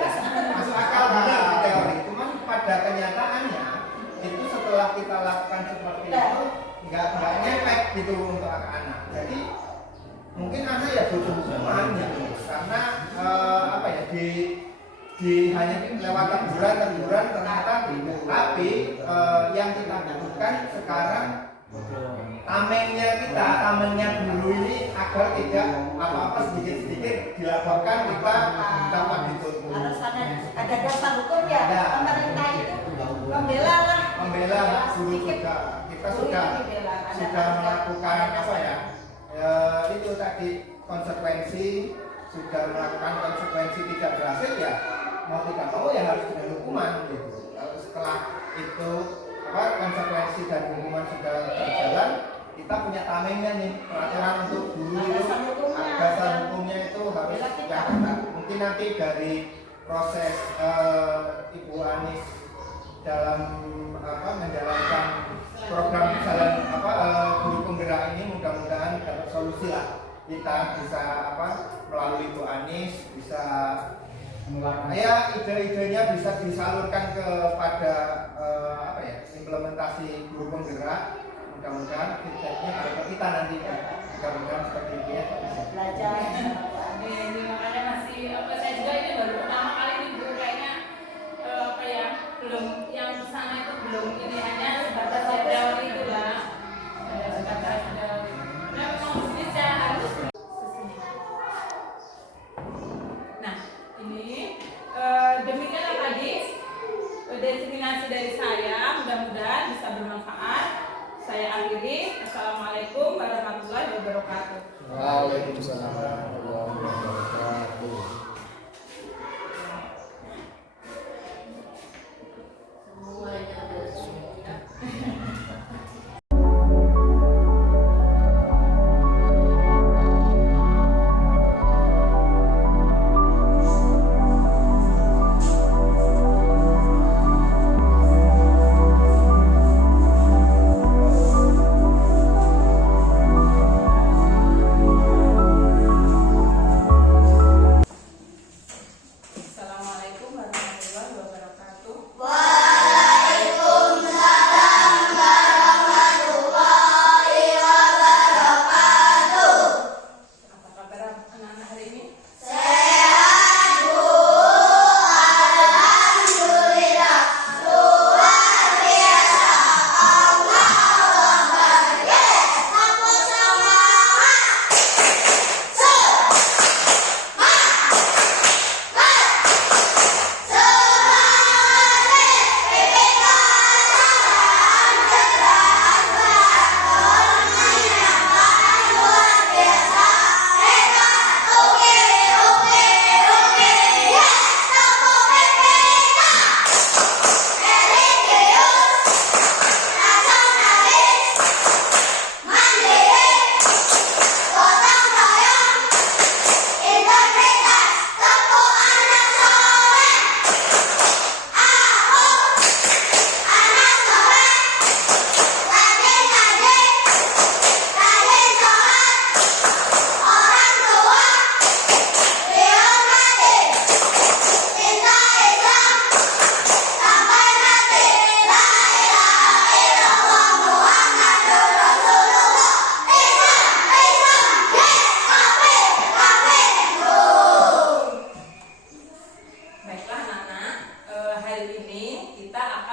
masuk akal benar di teori, cuman pada kenyataannya itu setelah kita lakukan seperti itu nggak ngefek gitu untuk anak. Jadi mungkin anak ya butuh hukuman gitu, karena apa ya, di hanya lewat teguran ternyata tidak. Tapi yang kita butuhkan sekarang tamennya dulu ini agar tidak apa-apa sedikit-sedikit dilaporkan, kita dapat dituntut. Harus ada dasar hukum ya. Ada. Pemerintah itu membela lah. Membela guru juga, kita sudah melakukan apa ya, itu tadi konsekuensi, sudah melakukan konsekuensi tidak berhasil ya mau tidak mau ya harus dengan hukuman gitu. Lalu setelah itu konsekuensi dan hukuman sudah berjalan, kita punya tamengnya nih, peraturan untuk guru itu, dasar hukumnya itu harus dicatat. Mungkin nanti dari proses Ibu Anis dalam menjalankan program guru penggerak ini, mudah-mudahan dapat solusi lah. Kita bisa melalui Ibu Anis bisa ide-idenya bisa disalurkan kepada implementasi guru penggerak. Mudah-mudahan feedbacknya kepada kita nanti, mudah-mudahan seperti ini ya. Belajar. Ini makanya masih saya juga ini baru pertama kali nih Bu, kayaknya belum yang kesana itu belum, ini hanya sebatas teori itu lah, sebatas teori. Nah, memang bisa harus. Nah, ini demikianlah tadi desiminasi dari saya, mudah-mudahan bisa bermanfaat. Saya akhiri. Assalamualaikum warahmatullahi wabarakatuh. Waalaikumsalam warahmatullahi wabarakatuh. Semuanya ada.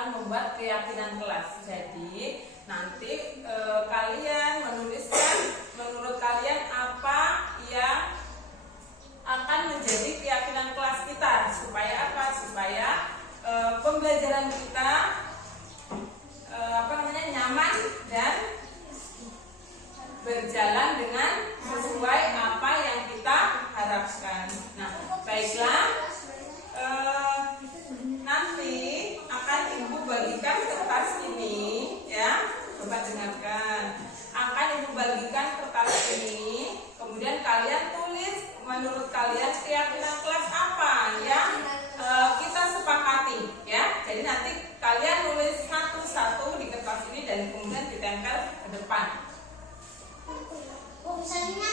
akan membuat keyakinan kelas. Jadi nanti kalian menuliskan menurut kalian apa yang akan menjadi keyakinan kelas kita, supaya apa? Supaya pembelajaran kita nyaman dan berjalan dengan sesuai apa yang kita harapkan. Nah, baiklah, nanti akan Ibu bagikan kertas ini, ya. Coba dengarkan. Akan Ibu bagikan kertas ini, kemudian kalian tulis menurut kalian keyakinan kelas apa yang kita sepakati, ya. Jadi nanti kalian nulis satu-satu di kertas ini dan kemudian ditempel ke depan. Oh, misalnya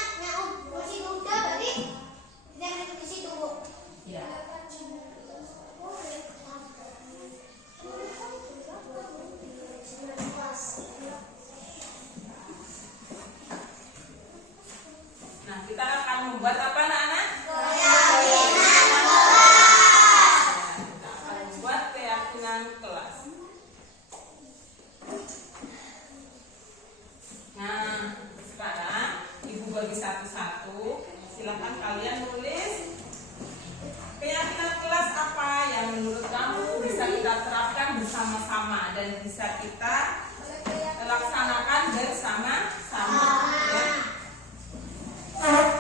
masih muda berarti jangan ke situ, Bu. Ya. Nah, kita akan membuat apa, anak-anak? Keyakinan kelas. Kita akan membuat keyakinan kelas. Nah, sekarang Ibu bagi satu-satu. Silakan kalian nulis keyakinan kelas apa yang menurut kamu bisa kita terapkan bersama-sama dan bisa kita laksanakan bersama-sama, ya. Nah,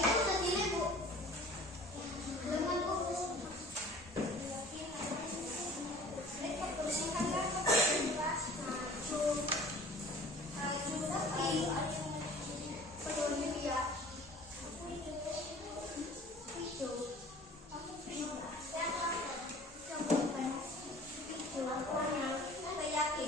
itu tadinya, Bu. Dengan buku. Mereka bersihkan kan kelas maju. Maju tapi peduli dia. Itu. Aku pindah. Saya itu. Aku yang keyakinan.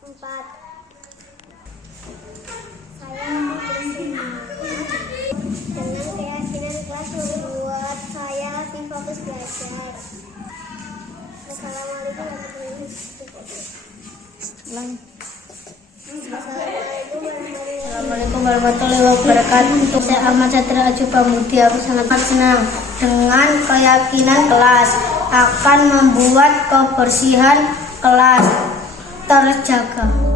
4. Saya bersemangat dengan keyakinan kelas membuat saya lebih fokus belajar. Assalamualaikum warahmatullahi wabarakatuh. Assalamualaikum warahmatullahi wabarakatuh. Saya Ahmad Satria Ajuba Mudi. Aku sangat senang dengan keyakinan kelas akan membuat kebersihan kelas terjaga.